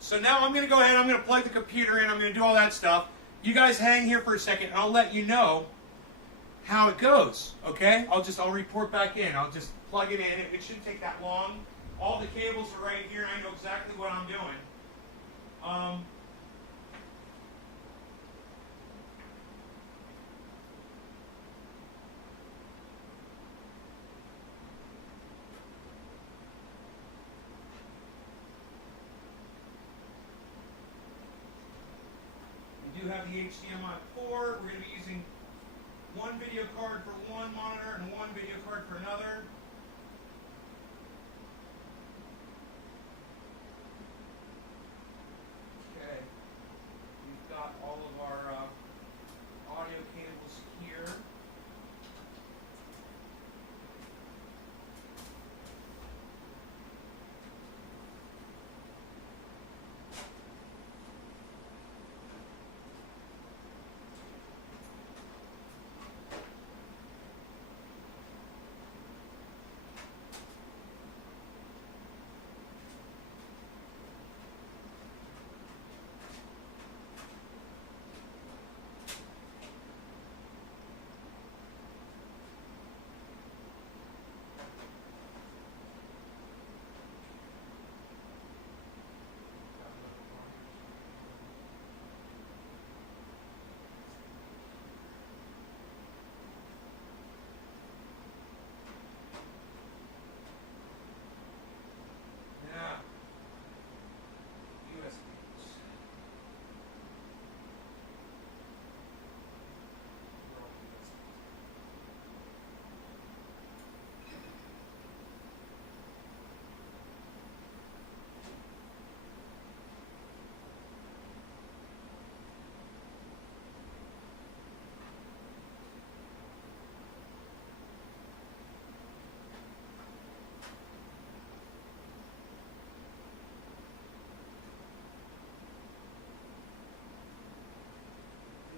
So now I'm going to go ahead, I'm going to plug the computer in, I'm going to do all that stuff. You guys hang here for a second, and I'll let you know how it goes, okay? I'll report back in. I'll just plug it in. It shouldn't take that long. All the cables are right here. I know exactly what I'm doing. We do have have the HDMI port. We're going to be using one video card for one monitor and one video card for another. Okay. We've got all of our audio cables here.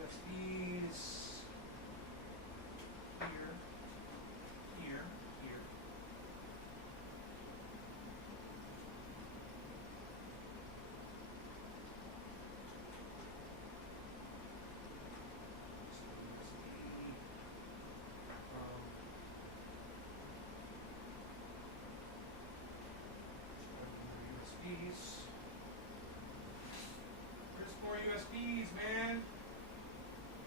USBs here, here, here. USBs. There's more USBs, man.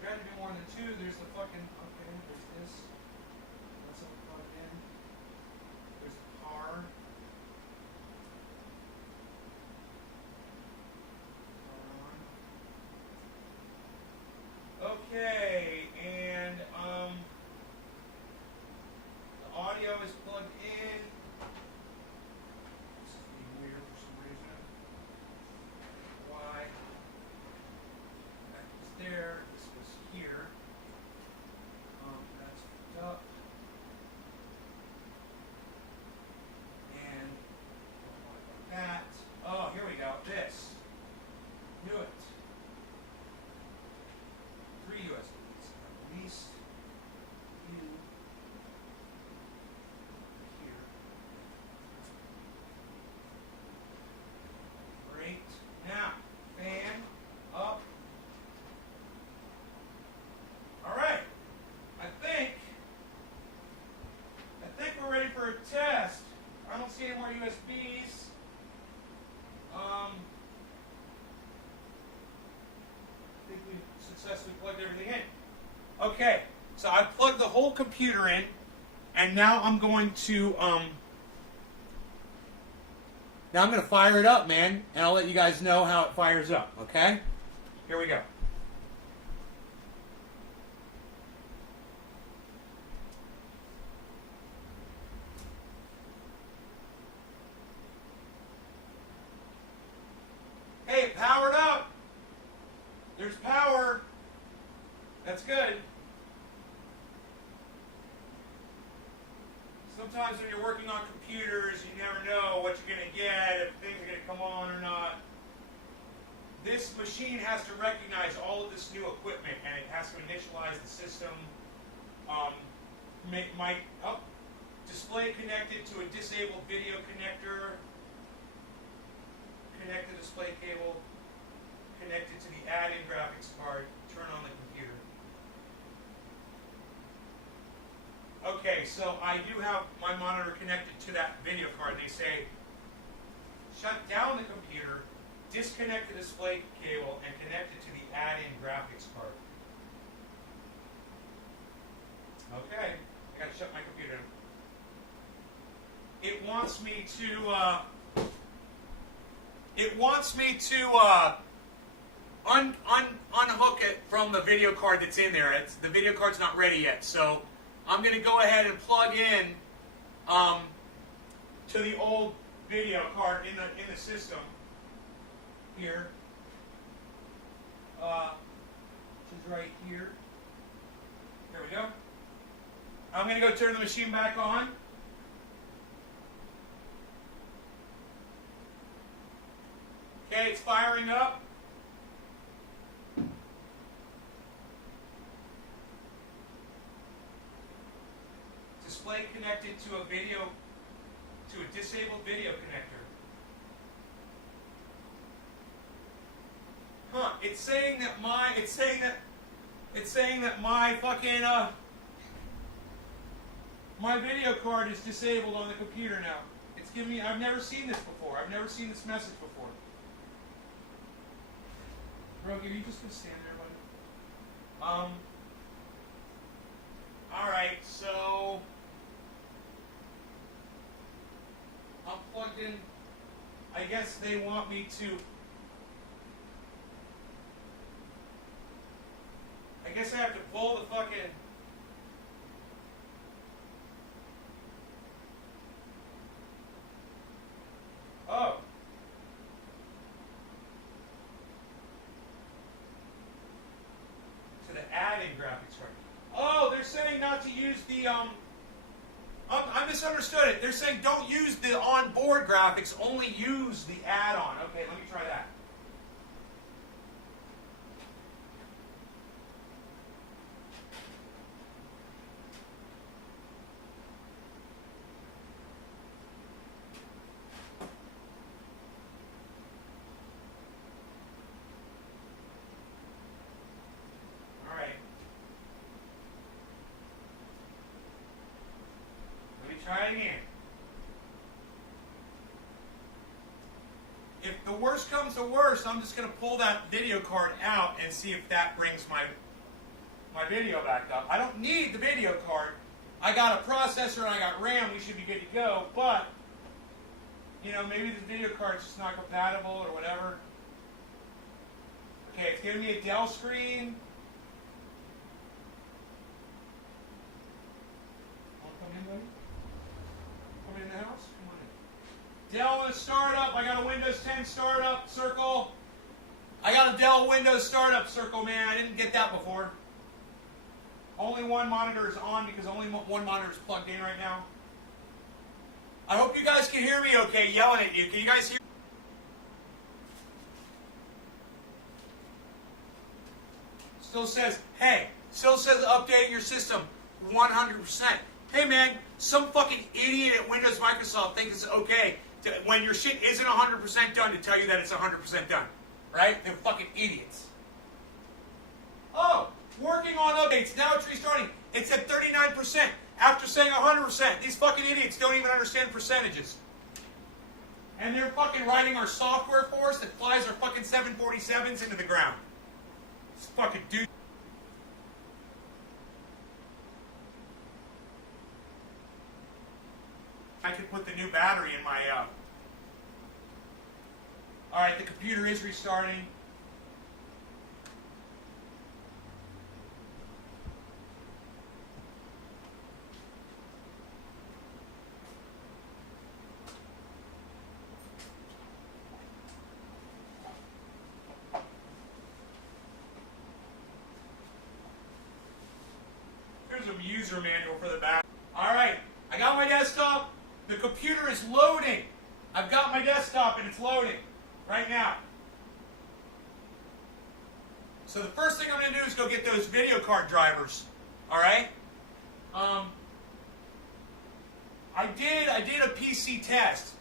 There had to be more than two. There's the fucking, okay, there's this. That's all plugged in. There's the power. Power on. Okay, and the audio is plugged in. This is being weird for some reason. Why? That was there. This was here. That's hooked up. And like that. Oh, here we go. This. Knew it. 3 USBs. At least you here. Great. Now, fan up. All right. I think we're ready for a test. I don't see any more USBs. I think we successfully plugged everything in. Okay, so I plugged the whole computer in, and now I'm going to fire it up, man, and I'll let you guys know how it fires up. Okay, here we go. Hey, it powered up. There's power. That's good. Sometimes when you're working on computers, you never know what you're going to get, if things are going to come on or not. This machine has to recognize all of this new equipment, and it has to initialize the system. Display connected to a disabled video connector. Connect the display cable. Connected to the add-in graphics card. Turn on the computer. Okay, so I do have my monitor connected to that video card. They say, shut down the computer, disconnect the display cable, and connect it to the add-in graphics card. Okay, I gotta shut my computer down. It wants me to unhook it from the video card that's in there. The video card's not ready yet, so I'm going to go ahead and plug in to the old video card in the system here, which is right here. There we go. I'm going to go turn the machine back on. Okay, it's firing up. Display connected to a disabled video connector. Huh, it's saying that my fucking my video card is disabled on the computer now. It's giving me, I've never seen this before. I've never seen this message before. Rogue, are you just gonna stand there, buddy? Alright, so I'm plugged in. I guess they want me to. I guess I have to pull the fucking. Oh. To the add-in graphics card. Oh, they're saying not to use the I misunderstood it. They're saying don't use the onboard graphics, only use the add-on. Okay, let me try that. Try it again. If the worst comes to worst, I'm just going to pull that video card out and see if that brings my video back up. I don't need the video card. I got a processor and I got RAM. We should be good to go. But, you know, maybe the video card's just not compatible or whatever. Okay, it's giving me a Dell screen. Want to come in, buddy? In the house? Come on in. Dell is startup. I got a Windows 10 startup circle. I got a Dell Windows startup circle, man. I didn't get that before. Only one monitor is on because only one monitor is plugged in right now. I hope you guys can hear me okay, yelling at you. Can you guys hear? Still says, hey, still says updating your system 100%. Hey man, some fucking idiot at Windows Microsoft thinks it's okay to, when your shit isn't 100% done, to tell you that it's 100% done. Right? They're fucking idiots. Oh, working on updates. Now it's restarting. It's at 39% after saying 100%. These fucking idiots don't even understand percentages. And they're fucking writing our software for us that flies our fucking 747s into the ground. This fucking dude. I could put the new battery in my, Alright, the computer is restarting. Here's a user manual for the back. Alright, I got my desktop. The computer is loading. I've got my desktop and it's loading right now. So the first thing I'm going to do is go get those video card drivers. All right. I did a PC test.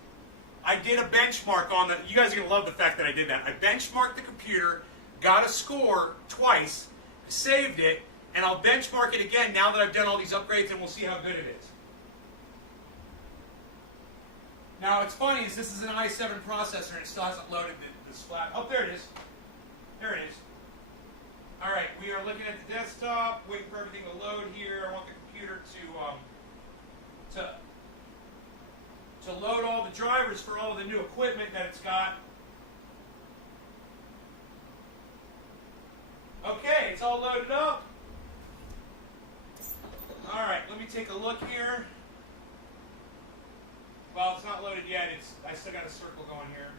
I did a benchmark on the. You guys are going to love the fact that I did that. I benchmarked the computer, got a score twice, saved it, and I'll benchmark it again now that I've done all these upgrades, and we'll see how good it is. Now, it's funny is this is an i7 processor and it still hasn't loaded the splat. Oh, there it is. There it is. All right, we are looking at the desktop, waiting for everything to load here. I want the computer to load all the drivers for all the new equipment that it's got. Okay, it's all loaded up. All right, let me take a look here. Well, it's not loaded yet. I still got a circle going here.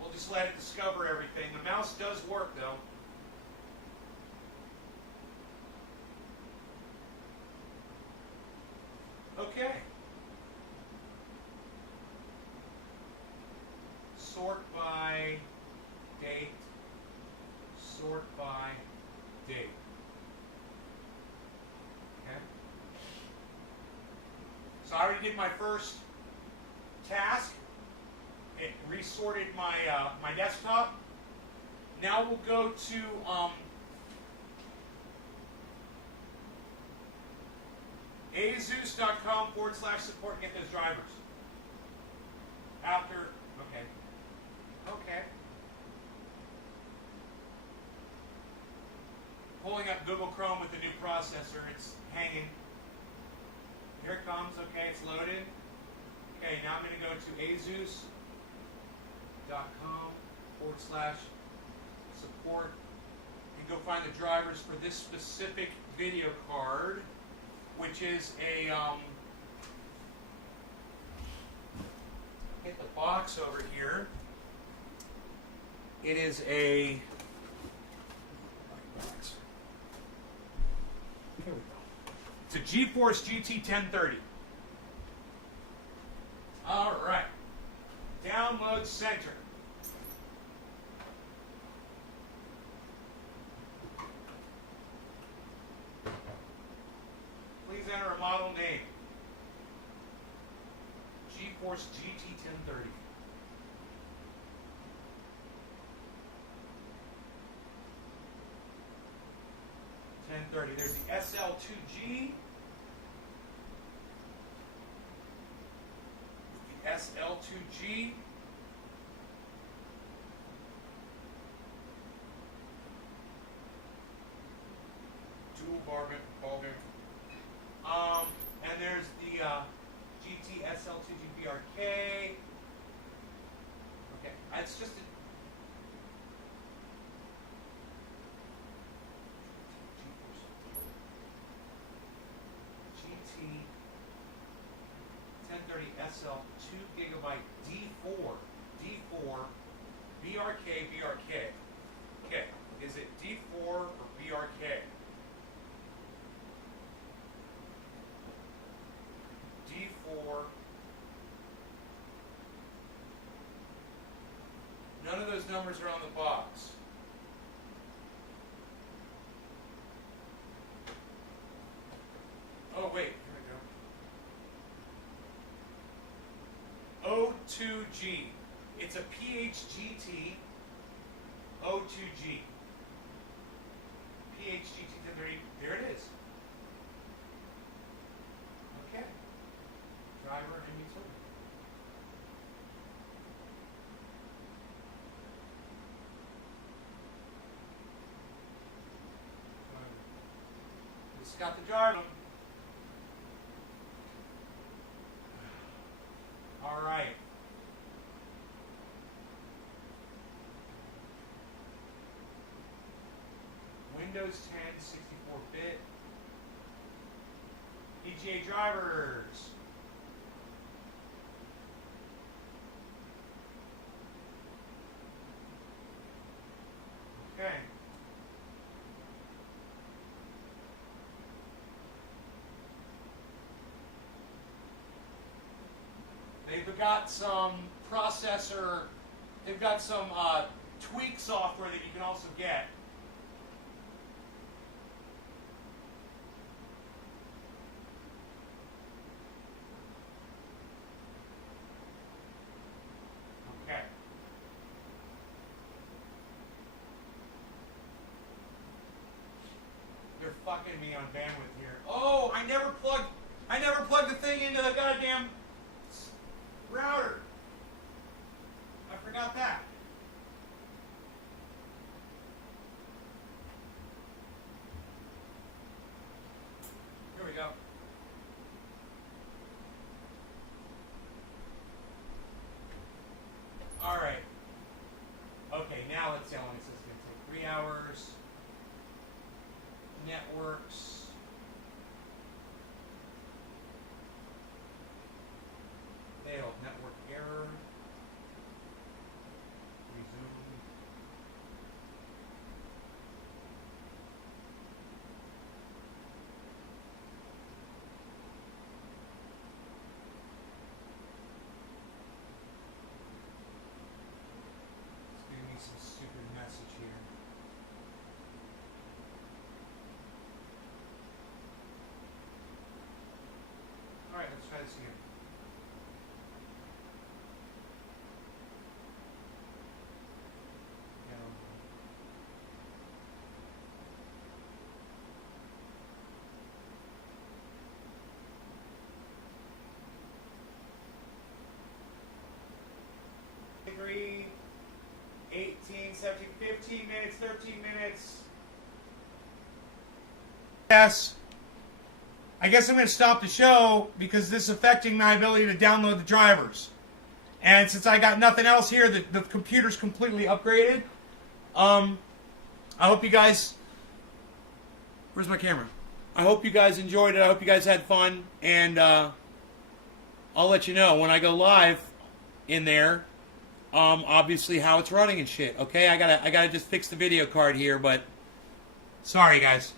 We'll just let it discover everything. The mouse does work, though. Okay. Sort by date. Sort by date. Okay. So I already did my first task. It resorted my my desktop. Now we'll go to azeus.com/support and get those drivers. After, okay. Okay. Pulling up Google Chrome with the new processor. It's hanging. Here it comes. Okay, it's loaded. Okay, now I'm going to go to azeus.com/support and go find the drivers for this specific video card, which is a hit the box over here. It is a here we go. It's a GeForce GT 1030. All right. Download center. Please enter a model name. GeForce GT 1030. There's the SL2G. The SL2G. Dual ball bearing. And there's the GT SL2G BRK. Okay, it's just a GT 1030 SL 2 gigabyte D4 BRK. Okay, is it D4 or BRK? D4. None of those numbers are on the box. Oh, wait. Here we go. O2G. It's a PHGT O2G. PHGT 1030. There it is. Okay. Driver and utility. It's got the driver. All right. Windows 10 64-bit. EGA drivers. Okay. They've got some processor, they've got some tweak software that you can also get. Okay. They're fucking me on bandwidth here. Oh, I never plugged the thing into the goddamn router. I forgot that. Here we go. All right. Okay, now it's telling us hours. Networks. Failed. Network error. Resume. It's giving me some stupid message here. Alright, let's try this again. Three, 18, 17, 15 minutes, 13 minutes. Yes. I guess I'm going to stop the show because this is affecting my ability to download the drivers. And since I got nothing else here, the computer's completely upgraded. I hope you guys... Where's my camera? I hope you guys enjoyed it. I hope you guys had fun. And I'll let you know when I go live in there, obviously how it's running and shit. Okay, I gotta just fix the video card here, but sorry guys.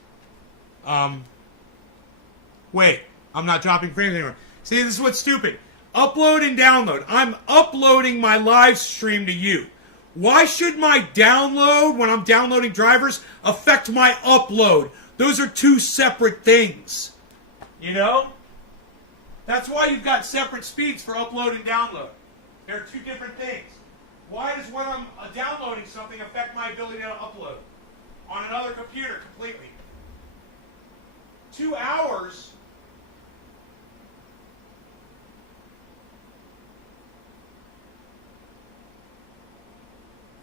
Wait, I'm not dropping frames anymore. See, this is what's stupid. Upload and download. I'm uploading my live stream to you. Why should my download, when I'm downloading drivers, affect my upload? Those are two separate things. You know? That's why you've got separate speeds for upload and download. They're two different things. Why does when I'm downloading something affect my ability to upload on another computer completely? 2 hours...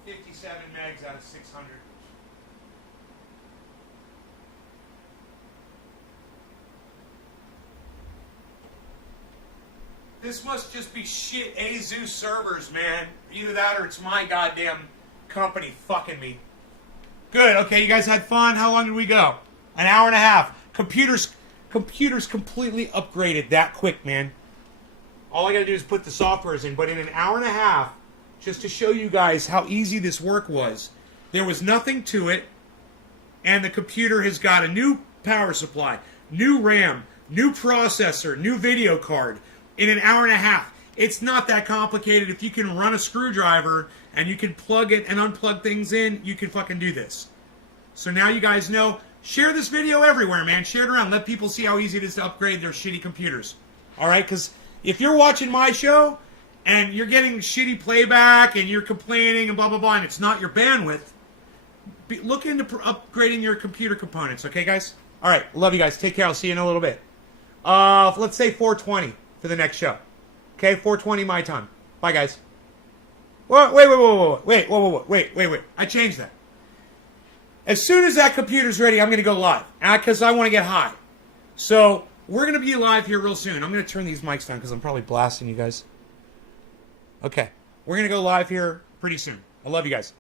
57 megs out of 600. This must just be shit ASUS servers, man. Either that or it's my goddamn company fucking me. Good, okay, you guys had fun. How long did we go? An hour and a half. Computers completely upgraded that quick, man. All I gotta do is put the softwares in, but in an hour and a half, just to show you guys how easy this work was. There was nothing to it, and the computer has got a new power supply, new RAM, new processor, new video card in an hour and a half. It's not that complicated. If you can run a screwdriver and you can plug it and unplug things in, you can fucking do this. So now you guys know. Share this video everywhere, man. Share it around. Let people see how easy it is to upgrade their shitty computers. All right? Because if you're watching my show and you're getting shitty playback and you're complaining and blah, blah, blah, and it's not your bandwidth, look into upgrading your computer components. Okay, guys? All right. Love you guys. Take care. I'll see you in a little bit. Let's say 4:20 for the next show. Okay? 4:20 my time. Bye, guys. Wait. I changed that. As soon as that computer's ready, I'm going to go live. Because I want to get high. So, we're going to be live here real soon. I'm going to turn these mics down because I'm probably blasting you guys. Okay. We're going to go live here pretty soon. I love you guys.